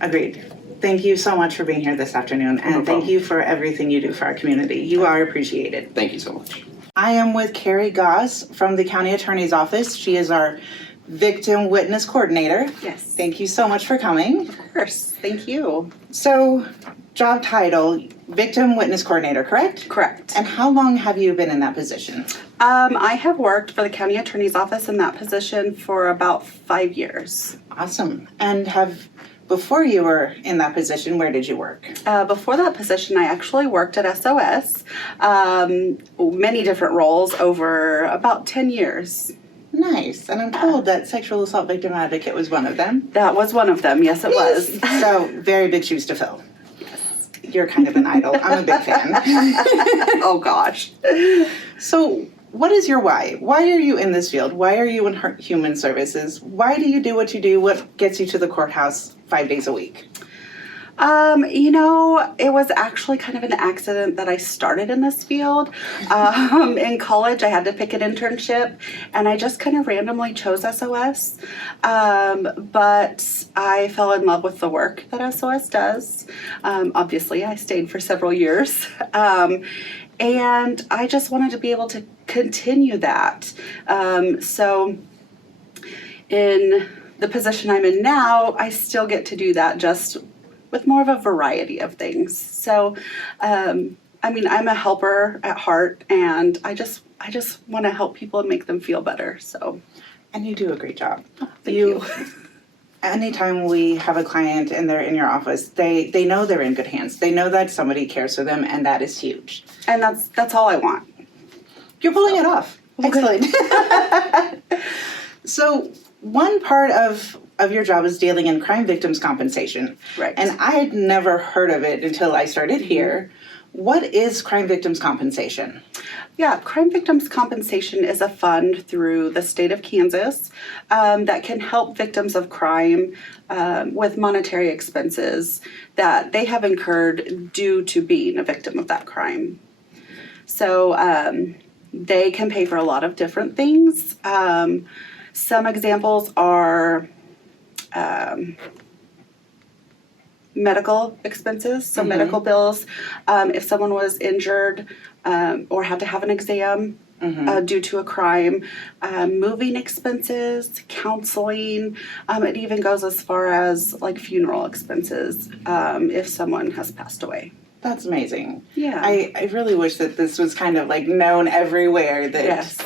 Agreed. Thank you so much for being here this afternoon, and thank you for everything you do for our community. You are appreciated. Thank you so much. I am with Carrie Goss from the County Attorney's Office. She is our Victim Witness Coordinator. Yes. Thank you so much for coming. Of course. Thank you. So, job title, Victim Witness Coordinator, correct? Correct. And how long have you been in that position? I have worked for the County Attorney's Office in that position for about 5 years. Awesome. And have before you were in that position, where did you work? Before that position, I actually worked at SOS, many different roles over about 10 years. Nice. And I'm told that sexual assault victim advocate was one of them. That was one of them, yes it was. So, very big shoes to fill. You're kind of an idol. I'm a big fan. Oh gosh. So, what is your why? Why are you in this field? Why are you in human services? Why do you do what you do? What gets you to the courthouse 5 days a week? It was actually kind of an accident that I started in this field. In college, I had to pick an internship, and I just kind of randomly chose SOS. But I fell in love with the work that SOS does. Obviously, I stayed for several years. And I just wanted to be able to continue that. So in the position I'm in now, I still get to do that, just with more of a variety of things. So, I'm a helper at heart, and I just want to help people and make them feel better. So, And you do a great job. thank you. Anytime we have a client and they're in your office, they know they're in good hands. They know that somebody cares for them, and that is huge. And that's all I want. You're pulling it off. Excellent. So one part of your job is dealing in crime victims compensation. Right. And I had never heard of it until I started here. What is crime victims compensation? Yeah, Crime Victims Compensation is a fund through the state of Kansas that can help victims of crime with monetary expenses that they have incurred due to being a victim of that crime. So they can pay for a lot of different things. Some examples are medical expenses, so medical bills. If someone was injured or had to have an exam due to a crime, moving expenses, counseling. It even goes as far as like funeral expenses if someone has passed away. That's amazing. Yeah. I really wish that this was kind of like known everywhere that Yes.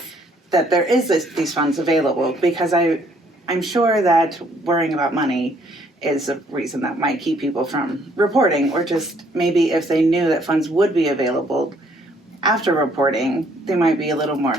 that there is these funds available, because I'm sure that worrying about money is a reason that might keep people from reporting, or just maybe if they knew that funds would be available after reporting, they might be a little more,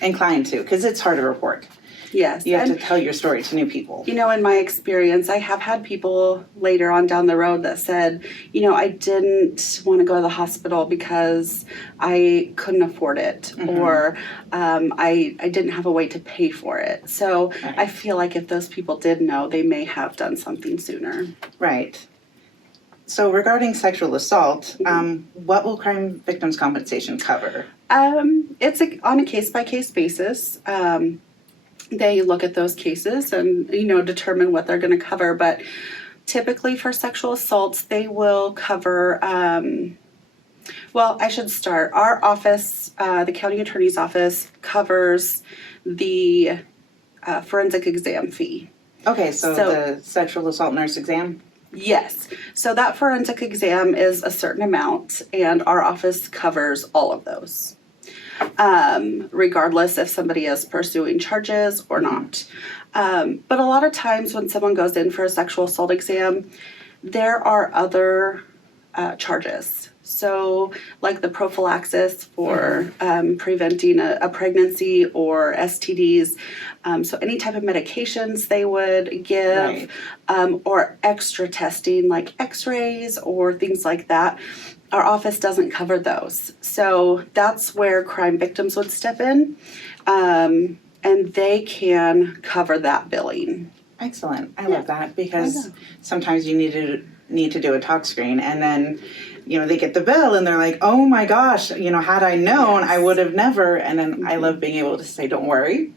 inclined to, because it's hard to report. Yes. You have And to tell your story to new people. in my experience, I have had people later on down the road that said, I didn't want to go to the hospital because I couldn't afford it, or I didn't have a way to pay for it. So I feel like if those people did know, they may have done something sooner. Right. So regarding sexual assault, what will crime victims compensation cover? It's on a case-by-case basis. They look at those cases and, determine what they're going to cover. But typically for sexual assaults, they will cover, I should start. Our office, the county attorney's office, covers the forensic exam fee. Okay, so the sexual assault nurse exam? Yes. So that forensic exam is a certain amount, and our office covers all of those. Regardless if somebody is pursuing charges or not. But a lot of times when someone goes in for a sexual assault exam, there are other charges. So like the prophylaxis for preventing a pregnancy or STDs. So any type of medications they would give, or extra testing like x-rays or things like that. Our office doesn't cover those. So that's where crime victims would step in, and they can cover that billing. Excellent. I love that, because sometimes you need to do a talk screen, and then they get the bill and they're like, oh my gosh, had I known, I would have never. And then I love being able to say, don't worry,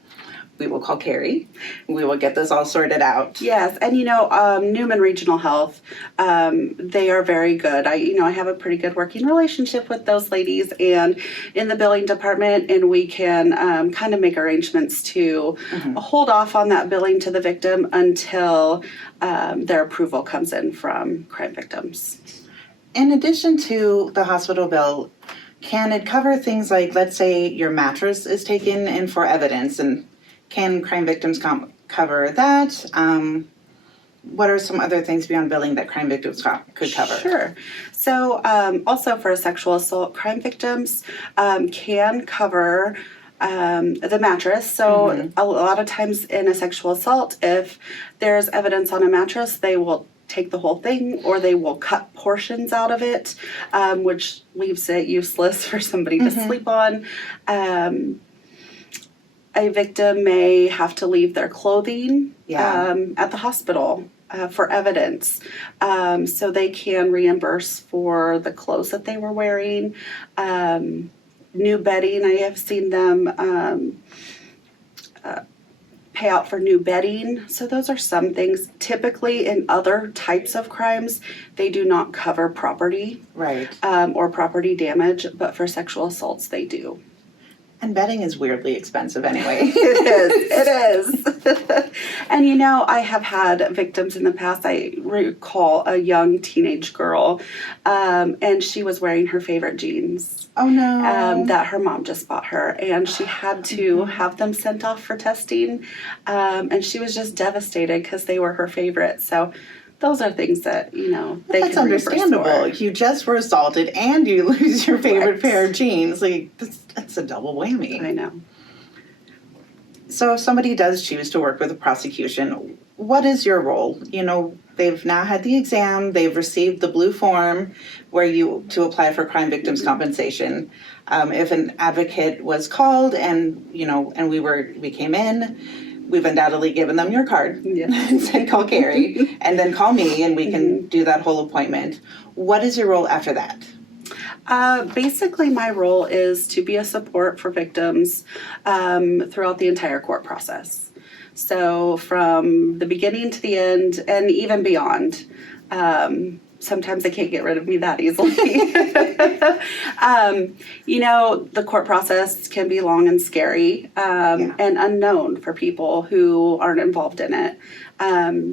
we will call Carrie. We will get this all sorted out. Yes, and Newman Regional Health, they are very good. I have a pretty good working relationship with those ladies and in the billing department, and we can kind of make arrangements to hold off on that billing to the victim until their approval comes in from crime victims. In addition to the hospital bill, can it cover things like, let's say your mattress is taken in for evidence, and can crime victims cover that? what are some other things beyond billing that crime victims could cover? Sure. So also for sexual assault, crime victims can cover the mattress. So a lot of times in a sexual assault, if there's evidence on a mattress, they will take the whole thing or they will cut portions out of it, which leaves it useless for somebody to sleep on. A victim may have to leave their clothing at the hospital for evidence. So they can reimburse for the clothes that they were wearing. New bedding, I have seen them pay out for new bedding. So those are some things. Typically in other types of crimes, they do not cover property or property damage, but for sexual assaults they do. And bedding is weirdly expensive anyway. It is. And you know, I have had victims in the past. I recall a young teenage girl, and she was wearing her favorite jeans. Oh no. That her mom just bought her, and she had to have them sent off for testing. And she was just devastated because they were her favorite. So those are things that, you know, they That's can reimburse understandable. for. You just were assaulted and you lose your favorite pair of jeans. Like, that's a double whammy. I know. So if somebody does choose to work with a prosecution, what is your role? You know, they've now had the exam, they've received the blue form to apply for crime victims compensation. If an advocate was called and we came in, we've undoubtedly given them your card and said call Carrie and then call me and we can do that whole appointment. What is your role after that? Basically, my role is to be a support for victims throughout the entire court process. So from the beginning to the end and even beyond. Sometimes they can't get rid of me that easily. You know, the court process can be long and scary and unknown for people who aren't involved in it.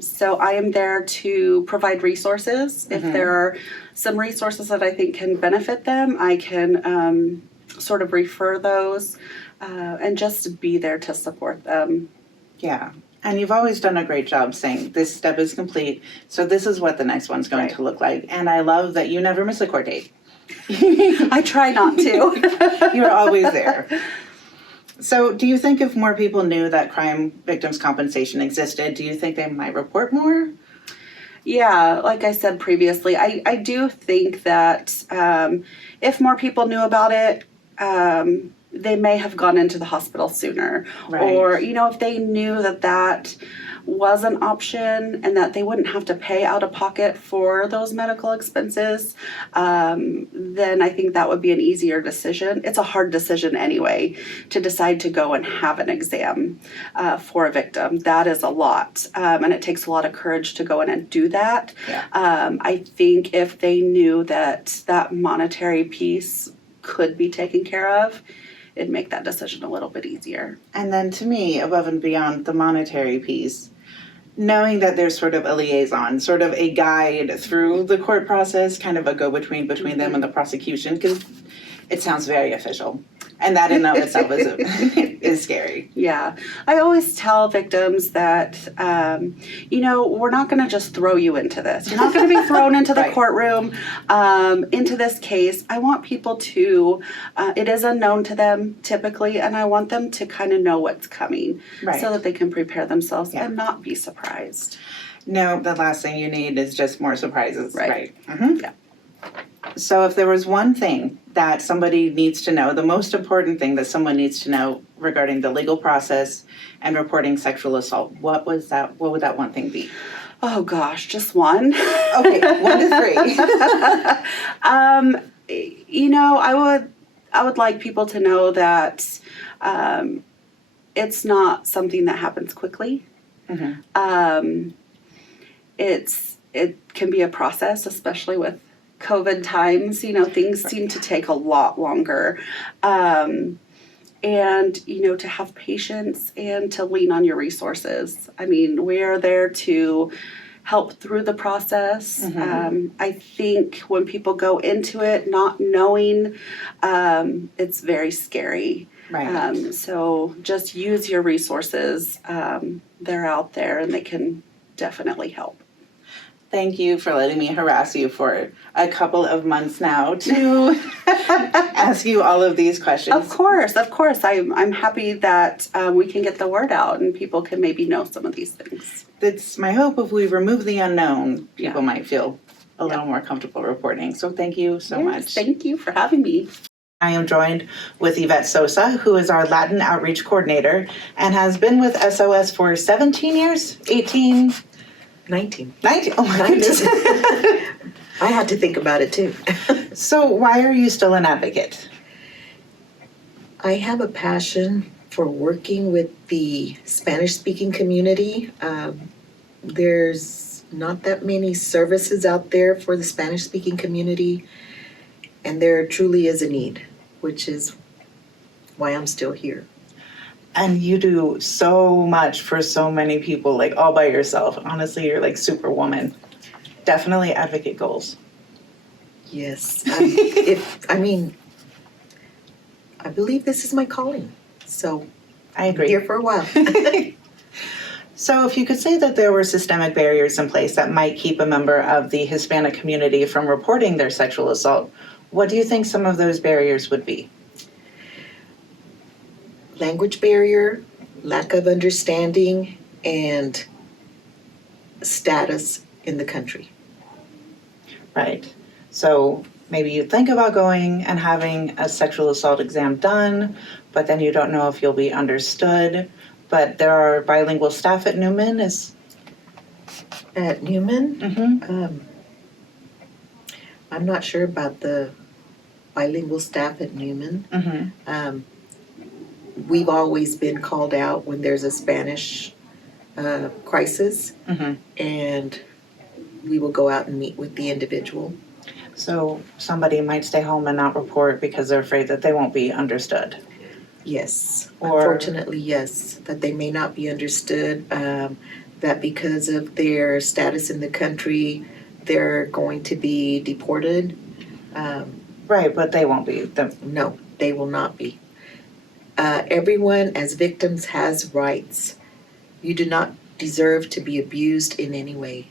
So I am there to provide resources. If there are some resources that I think can benefit them, I can sort of refer those and just be there to support them. Yeah. And you've always done a great job saying this step is complete, so this is what the next one's going to look like. And I love that you never miss a court date. I try not to. You're always there. So do you think if more people knew that crime victims compensation existed, do you think they might report more? Yeah, like I said previously, I do think that if more people knew about it, they may have gone into the hospital sooner. Or, you know, if they knew that was an option and that they wouldn't have to pay out of pocket for those medical expenses, then I think that would be an easier decision. It's a hard decision anyway to decide to go and have an exam for a victim. That is a lot, and it takes a lot of courage to go in and do that. I think if they knew that monetary piece could be taken care of, it'd make that decision a little bit easier. And then to me, above and beyond the monetary piece, knowing that there's sort of a liaison, sort of a guide through the court process, kind of a go-between between them and the prosecution, because it sounds very official. And that in and of itself is scary. Yeah. I always tell victims that, you know, we're not going to just throw you into this. You're not going to be thrown into the courtroom, into this case. I want people to, it is unknown to them typically, and I want them to kind of know what's coming so that they can prepare themselves and not be surprised. No, the last thing you need is just more surprises. Right. Yeah. So if there was one thing that somebody needs to know, the most important thing that someone needs to know regarding the legal process and reporting sexual assault, what would that one thing be? Oh gosh, just one. Okay, 1 to 3. You know, I would like people to know that it's not something that happens quickly. It can be a process, especially with COVID times. You know, things seem to take a lot longer. And, you know, to have patience and to lean on your resources. I mean, we're there to help through the process. I think when people go into it not knowing, it's very scary. So just use your resources. They're out there and they can definitely help. Thank you for letting me harass you for a couple of months now to ask you all of these questions. Of course. I'm happy that we can get the word out and people can maybe know some of these things. It's my hope if we remove the unknown, people Yeah. might feel a little more comfortable reporting. So thank you so much. Thank you for having me. I am joined with Yvette Sosa, who is our Latin Outreach Coordinator and has been with SOS for 17 years, 18, 19. 19. Oh my goodness. I had to think about it too. So why are you still an advocate? I have a passion for working with the Spanish-speaking community. There's not that many services out there for the Spanish-speaking community, and there truly is a need, which is why I'm still here. And you do so much for so many people, like all by yourself. Honestly, you're like superwoman. Definitely advocate goals. Yes. I believe this is my calling. So I I'm agree. here for a while. So if you could say that there were systemic barriers in place that might keep a member of the Hispanic community from reporting their sexual assault, what do you think some of those barriers would be? Language barrier, lack of understanding, and status in the country. Right. So maybe you think about going and having a sexual assault exam done, but then you don't know if you'll be understood. But there are bilingual staff at Newman. At Newman, Mm-hmm. I'm not sure about the bilingual staff at Newman. Mm-hmm. We've always been called out when there's a Spanish crisis, Mm-hmm. and we will go out and meet with the individual. So somebody might stay home and not report because they're afraid that they won't be understood. Yes, Or- unfortunately, yes, that they may not be understood, that because of their status in the country, they're going to be deported. Right, but they won't be. No, they will not be. Everyone as victims has rights. You do not deserve to be abused in any way.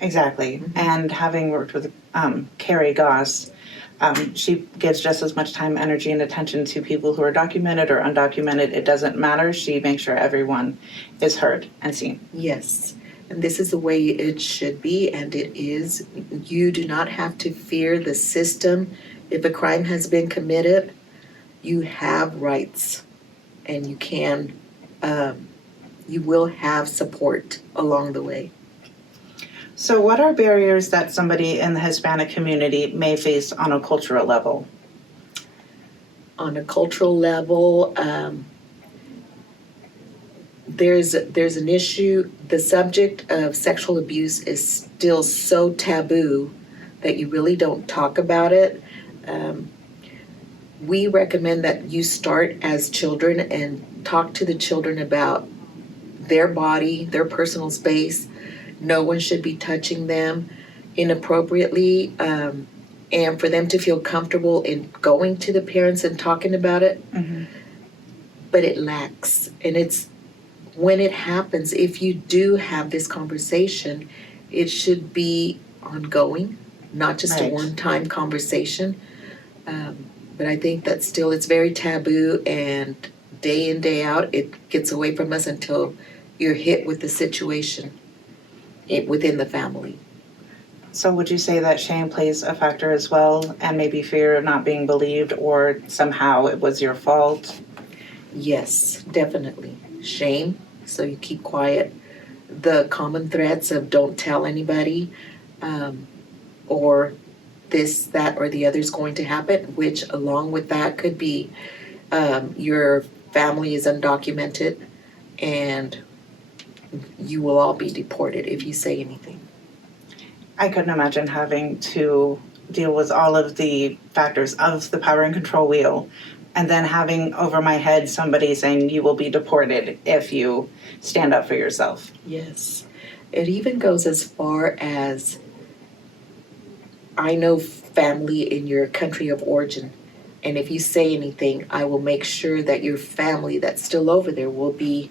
Exactly. Mm-hmm. And having worked with Carrie Goss, she gives just as much time, energy, and attention to people who are documented or undocumented. It doesn't matter. She makes sure everyone is heard and seen. Yes, and this is the way it should be, and it is. You do not have to fear the system. If a crime has been committed, you have rights, and you can, you will have support along the way. So what are barriers that somebody in the Hispanic community may face on a cultural level? On a cultural level, there's an issue. The subject of sexual abuse is still so taboo that you really don't talk about it. We recommend that you start as children and talk to the children about their body, their personal space. No one should be touching them inappropriately, and for them to feel comfortable in going to the parents and talking about it. Mm-hmm. But it lacks, and it's when it happens, if you do have this conversation, it should be ongoing, not just a Right. one-time conversation. But I think that still it's very taboo, and day in, day out, it gets away from us until you're hit with the situation within the family. So would you say that shame plays a factor as well, and maybe fear of not being believed or somehow it was your fault? Yes, definitely. Shame, so you keep quiet. The common threats of don't tell anybody, or this, that, or the other is going to happen, which along with that could be your family is undocumented and you will all be deported if you say anything. I couldn't imagine having to deal with all of the factors of the power and control wheel and then having over my head somebody saying you will be deported if you stand up for yourself. Yes. It even goes as far as, I know family in your country of origin, and if you say anything, I will make sure that your family that's still over there will be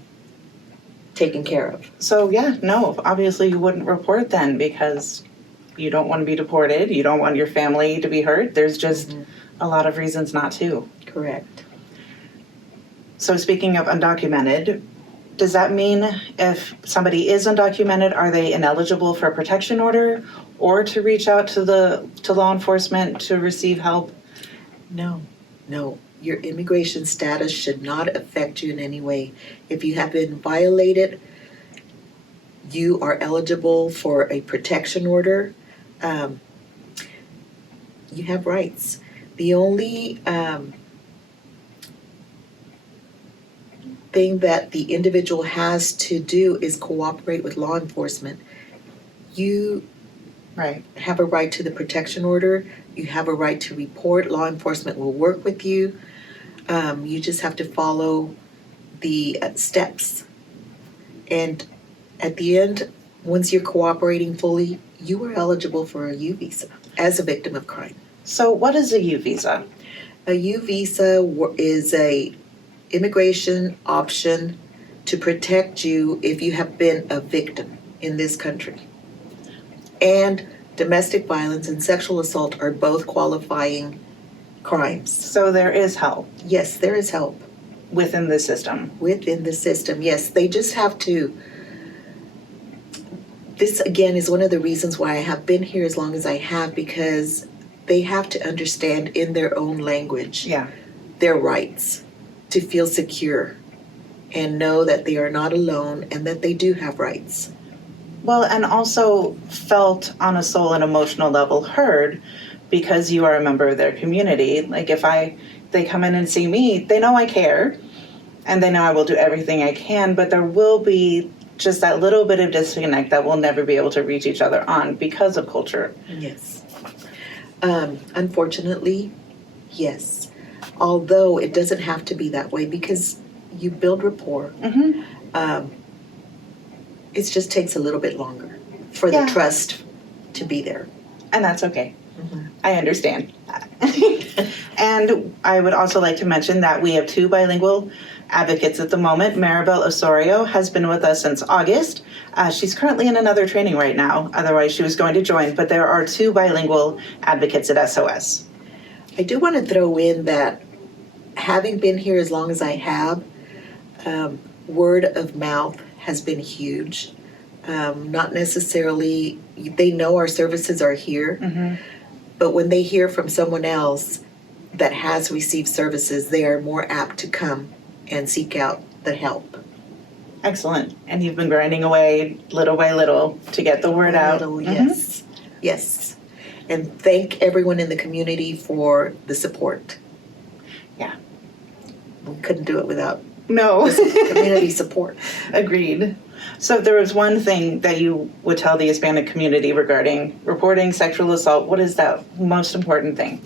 taken care of. So yeah, no, obviously you wouldn't report then because you don't want to be deported. You don't want your family to be hurt. There's just a lot of reasons not to. Correct. So speaking of undocumented, does that mean if somebody is undocumented, are they ineligible for a protection order or to reach out to law enforcement to receive help? No. Your immigration status should not affect you in any way. If you have been violated, you are eligible for a protection order. You have rights. The only thing that the individual has to do is cooperate with law enforcement. You Right. have a right to the protection order. You have a right to report. Law enforcement will work with you. You just have to follow the steps. And at the end, once you're cooperating fully, you are eligible for a U visa as a victim of crime. So what is a U visa? A U visa is a immigration option to protect you if you have been a victim in this country. And domestic violence and sexual assault are both qualifying crimes. So there is help Yes, there is help within the system. within the system. Yes, they just have to. This again is one of the reasons why I have been here as long as I have, because they have to understand in their own language Yeah. their rights to feel secure and know that they are not alone and that they do have rights. Well, and also felt on a soul and emotional level heard because you are a member of their community. Like if they come in and see me, they know I care and they know I will do everything I can, but there will be just that little bit of disconnect that we'll never be able to reach each other on because of culture. Yes. Unfortunately, yes. Although it doesn't have to be that way because you build rapport. It just takes a little bit longer for Yeah. the trust to be there. And that's okay. I understand. And I would also like to mention that we have 2 bilingual advocates at the moment. Maribel Osorio has been with us since August. She's currently in another training right now. Otherwise, she was going to join. But there are 2 bilingual advocates at SOS. I do want to throw in that having been here as long as I have, word of mouth has been huge. Not necessarily, they know our services are here, but when they hear from someone else that has received services, they are more apt to come and seek out the help. Excellent. And you've been grinding away little by little to get the word out. Little, yes, yes. And thank everyone in the community for the support. Yeah. We couldn't do it without No. community support. Agreed. So if there was one thing that you would tell the Hispanic community regarding reporting sexual assault, what is that most important thing?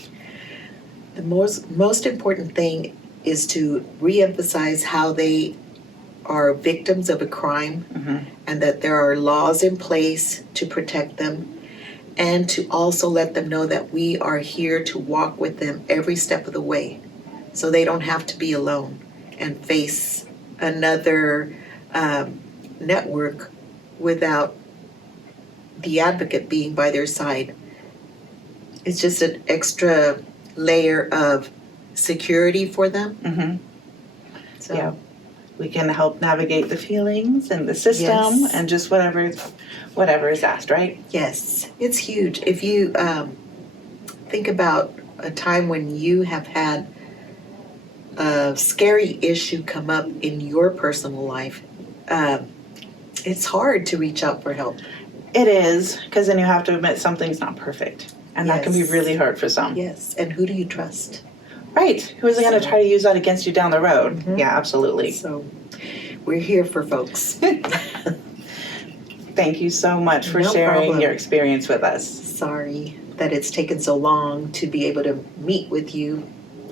The most important thing is to reemphasize how they are victims of a crime and that there are laws in place to protect them, and to also let them know that we are here to walk with them every step of the way so they don't have to be alone and face another network without the advocate being by their side. It's just an extra layer of security for them. So, Yeah. We can help navigate the feelings and the system Yes. and just whatever is asked, right? yes, it's huge. If you think about a time when you have had a scary issue come up in your personal life, it's hard to reach out for help. It is, because then you have to admit something's not perfect. And that can be Yes. really hard for some. Yes, and who do you trust? Right. Who is going to try to use that against you down the road? Yeah, absolutely. So we're here for folks. Thank you so much for No sharing problem. your experience with us. Sorry that it's taken so long to be able to meet with you,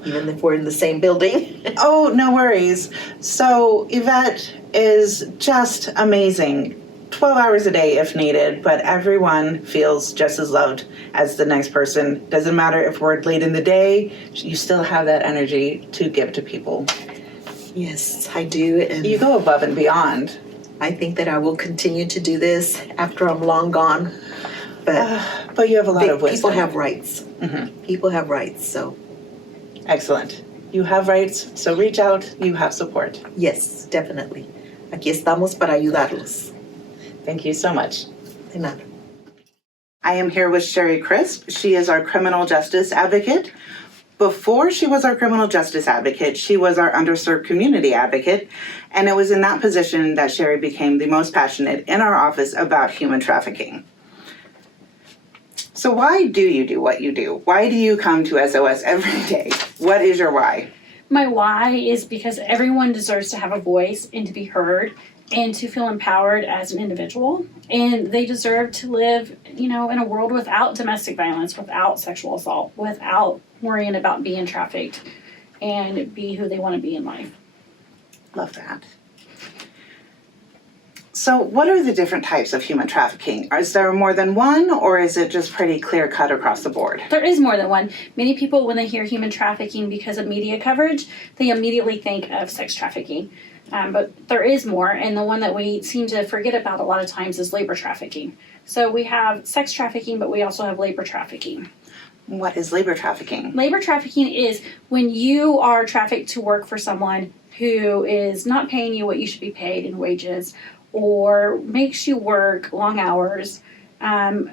even if we're in the same building. Oh, no worries. So Yvette is just amazing. 12 hours a day if needed, but everyone feels just as loved as the next person. Doesn't matter if we're late in the day, you still have that energy to give to people. Yes, I do, and You go above and beyond. I think that I will continue to do this after I'm long gone. But you have a lot of wisdom. People have rights. Mhm. People have rights, so Excellent. You have rights, so reach out. You have support. yes, definitely. Aquí estamos para ayudarlos. Thank you so much. De nada. I am here with Sherry Crisp. She is our criminal justice advocate. Before she was our criminal justice advocate, she was our underserved community advocate, and it was in that position that Sherry became the most passionate in our office about human trafficking. So why do you do what you do? Why do you come to SOS every day? What is your why? My why is because everyone deserves to have a voice and to be heard and to feel empowered as an individual. And they deserve to live, in a world without domestic violence, without sexual assault, without worrying about being trafficked, and be who they want to be in life. Love that. So what are the different types of human trafficking? Is there more than one, or is it just pretty clear cut across the board? There is more than one. Many people, when they hear human trafficking because of media coverage, they immediately think of sex trafficking. But there is more, and the one that we seem to forget about a lot of times is labor trafficking. So we have sex trafficking, but we also have labor trafficking. What is labor trafficking? Labor trafficking is when you are trafficked to work for someone who is not paying you what you should be paid in wages, or makes you work long hours,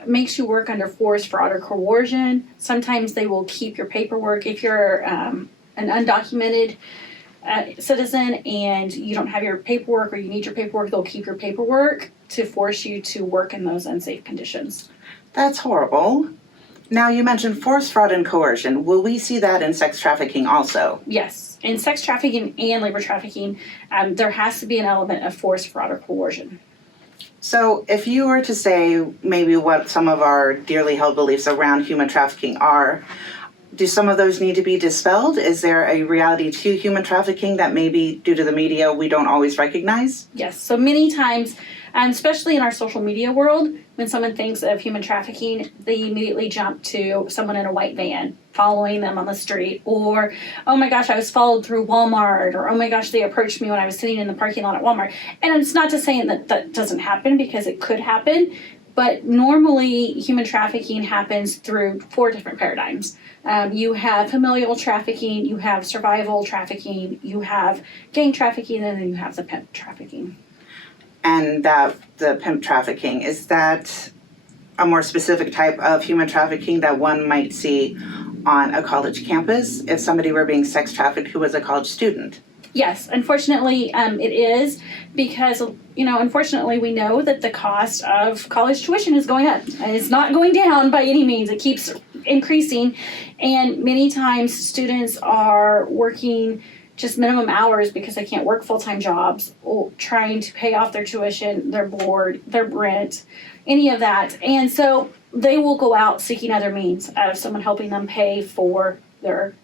makes you work under force, fraud, or coercion. Sometimes they will keep your paperwork if you're an undocumented citizen and you don't have your paperwork or you need your paperwork, they'll keep your paperwork to force you to work in those unsafe conditions. That's horrible. Now, you mentioned force, fraud, and coercion. Will we see that in sex trafficking also? Yes, in sex trafficking and labor trafficking, there has to be an element of force, fraud, or coercion. So if you were to say maybe what some of our dearly held beliefs around human trafficking are, do some of those need to be dispelled? Is there a reality to human trafficking that maybe due to the media we don't always recognize? Yes, so many times, especially in our social media world, when someone thinks of human trafficking, they immediately jump to someone in a white van following them on the street, or, oh my gosh, I was followed through Walmart, or oh my gosh, they approached me when I was sitting in the parking lot at Walmart. And it's not to say that that doesn't happen, because it could happen, but normally human trafficking happens through 4 different paradigms. You have familial trafficking, you have survival trafficking, you have gang trafficking, and then you have the pimp trafficking. And that the pimp trafficking, is that a more specific type of human trafficking that one might see on a college campus if somebody were being sex trafficked who was a college student? Yes, unfortunately, it is, because, unfortunately, we know that the cost of college tuition is going up. And it's not going down by any means. It keeps increasing. And many times students are working just minimum hours because they can't work full-time jobs, or trying to pay off their tuition, their board, their rent, any of that. And so they will go out seeking other means of someone helping them pay for their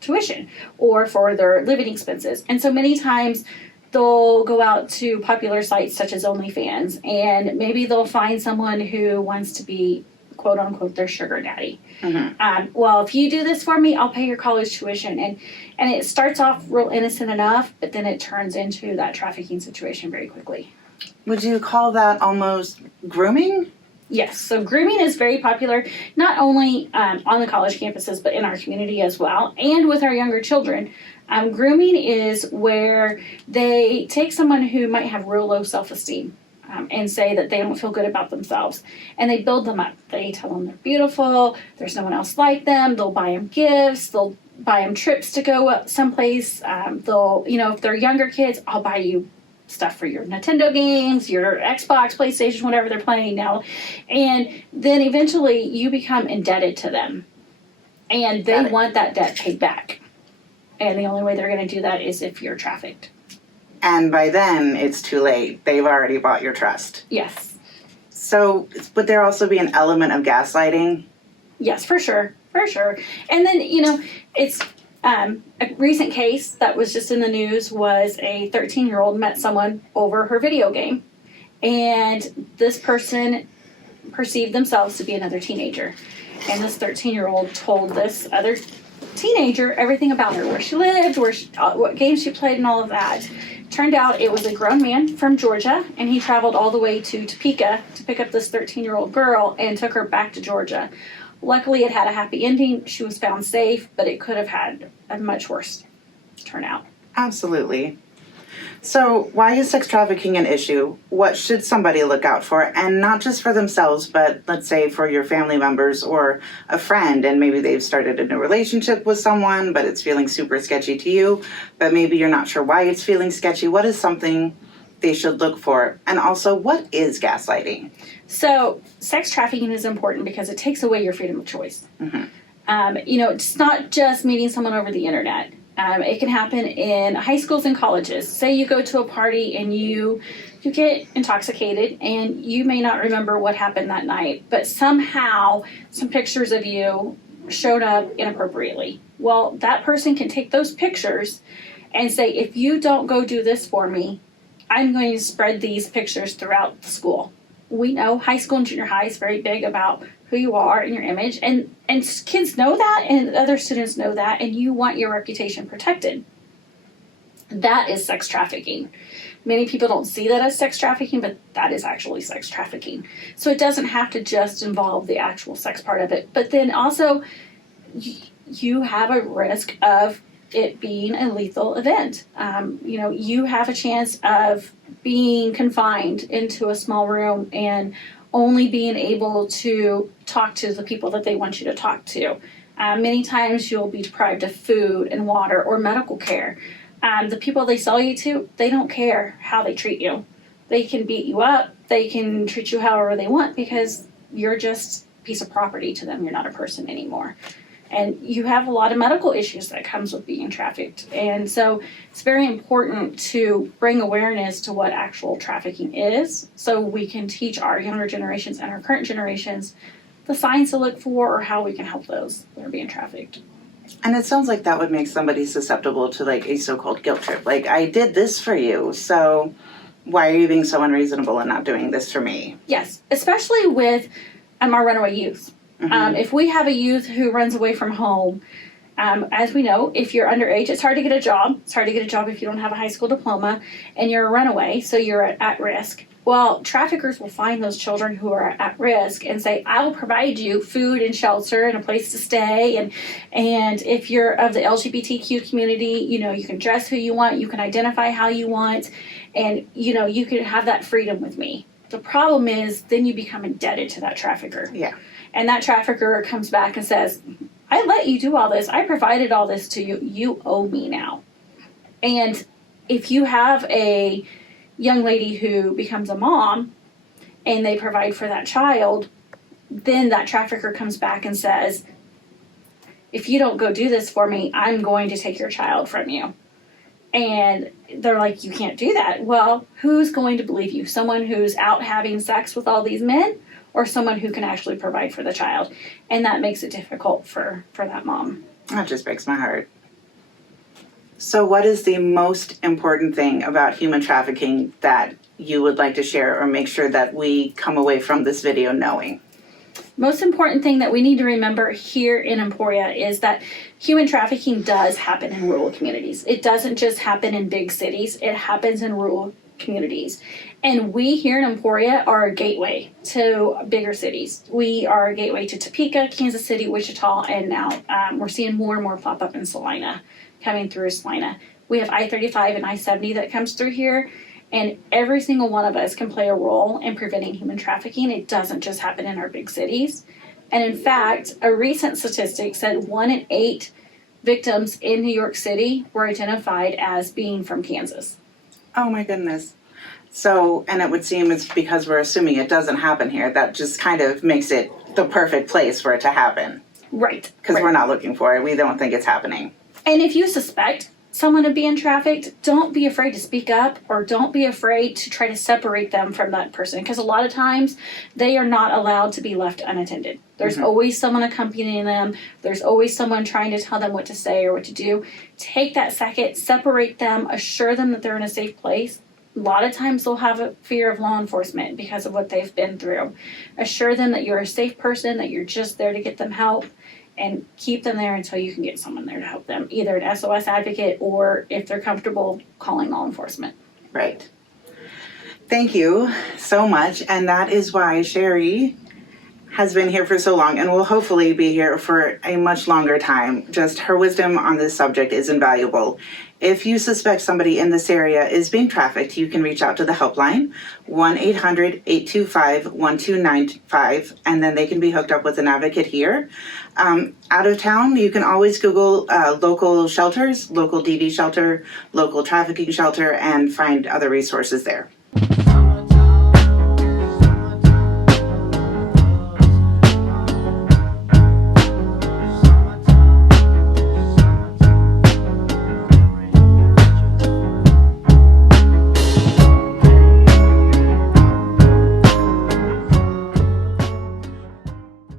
tuition or for their living expenses. And so many times they'll go out to popular sites such as OnlyFans, and maybe they'll find someone who wants to be, quote unquote, their sugar daddy. Mm-hmm. Well, if you do this for me, I'll pay your college tuition. And it starts off real innocent enough, but then it turns into that trafficking situation very quickly. Would you call that almost grooming? Yes, so grooming is very popular, not only on the college campuses, but in our community as well, and with our younger children. Grooming is where they take someone who might have real low self-esteem and say that they don't feel good about themselves, and they build them up. They tell them they're beautiful, there's no one else like them, they'll buy them gifts, they'll buy them trips to go someplace, they'll, if they're younger kids, I'll buy you stuff for your Nintendo games, your Xbox, PlayStation, whatever they're playing now. And then eventually you become indebted to them. And they want that debt paid back. And the only way they're going to do that is if you're trafficked. And by then, it's too late. They've already bought your trust. Yes. So, would there also be an element of gaslighting? Yes, for sure. For sure. And then, it's... a recent case that was just in the news was a 13-year-old met someone over her video game, and this person perceived themselves to be another teenager. And this 13-year-old told this other teenager everything about her, where she lived, what games she played, and all of that, Turned out it was a grown man from Georgia, and he traveled all the way to Topeka to pick up this 13-year-old girl and took her back to Georgia. Luckily, it had a happy ending. She was found safe, but it could have had a much worse turnout. Absolutely. So why is sex trafficking an issue? What should somebody look out for? And not just for themselves, but let's say for your family members or a friend, and maybe they've started a new relationship with someone, but it's feeling super sketchy to you, but maybe you're not sure why it's feeling sketchy. What is something they should look for? And also, what is gaslighting? So sex trafficking is important because it takes away your freedom of choice. It's not just meeting someone over the internet. It can happen in high schools and colleges. Say you go to a party and you get intoxicated and you may not remember what happened that night, but somehow some pictures of you showed up inappropriately. Well, that person can take those pictures and say, if you don't go do this for me, I'm going to spread these pictures throughout the school. We know high school and junior high is very big about who you are and your image, and kids know that, and other students know that, and you want your reputation protected. That is sex trafficking. Many people don't see that as sex trafficking, but that is actually sex trafficking. So it doesn't have to just involve the actual sex part of it, but then also you have a risk of it being a lethal event. You have a chance of being confined into a small room and only being able to talk to the people that they want you to talk to. Many times you'll be deprived of food and water or medical care. The people they sell you to, they don't care how they treat you. They can beat you up, they can treat you however they want because you're just a piece of property to them. You're not a person anymore. And you have a lot of medical issues that comes with being trafficked. And so it's very important to bring awareness to what actual trafficking is so we can teach our younger generations and our current generations the signs to look for or how we can help those that are being trafficked. And it sounds like that would make somebody susceptible to like a so-called guilt trip. Like, I did this for you, so why are you being so unreasonable and not doing this for me? Yes, especially with our runaway youth. If we have a youth who runs away from home, as we know, if you're underage, it's hard to get a job. It's hard to get a job if you don't have a high school diploma and you're a runaway, so you're at risk. Well, traffickers will find those children who are at risk and say, I will provide you food and shelter and a place to stay. And if you're of the LGBTQ community, you can dress who you want, you can identify how you want, and, you can have that freedom with me. The problem is then you become indebted to that trafficker. Yeah. And that trafficker comes back and says, I let you do all this. I provided all this to you. You owe me now. And if you have a young lady who becomes a mom and they provide for that child, then that trafficker comes back and says, if you don't go do this for me, I'm going to take your child from you. And they're like, you can't do that. Well, who's going to believe you? Someone who's out having sex with all these men? Or someone who can actually provide for the child. And that makes it difficult for that mom. That just breaks my heart. So what is the most important thing about human trafficking that you would like to share or make sure that we come away from this video knowing? Most important thing that we need to remember here in Emporia is that human trafficking does happen in rural communities. It doesn't just happen in big cities. It happens in rural communities. And we here in Emporia are a gateway to bigger cities. We are a gateway to Topeka, Kansas City, Wichita, and now we're seeing more and more pop up in Salina, coming through Salina. We have I-35 and I-70 that comes through here, and every single one of us can play a role in preventing human trafficking. It doesn't just happen in our big cities. And in fact, a recent statistic said 1 in 8 victims in New York City were identified as being from Kansas. Oh my goodness. So, and it would seem it's because we're assuming it doesn't happen here. That just kind of makes it the perfect place for it to happen. Right. Because we're not looking for it. We don't think it's happening. And if you suspect someone of being trafficked, don't be afraid to speak up or don't be afraid to try to separate them from that person. Because a lot of times they are not allowed to be left unattended. There's always someone accompanying them. There's always someone trying to tell them what to say or what to do. Take that second, separate them, assure them that they're in a safe place. A lot of times they'll have a fear of law enforcement because of what they've been through. Assure them that you're a safe person, that you're just there to get them help, and keep them there until you can get someone there to help them, either an SOS advocate or if they're comfortable calling law enforcement. Right. Thank you so much. And that is why Sherry has been here for so long and will hopefully be here for a much longer time. Just her wisdom on this subject is invaluable. If you suspect somebody in this area is being trafficked, you can reach out to the helpline, 1-800-825-1295, and then they can be hooked up with an advocate here. Out of town, you can always Google local shelters, local DV shelter, local trafficking shelter, and find other resources there.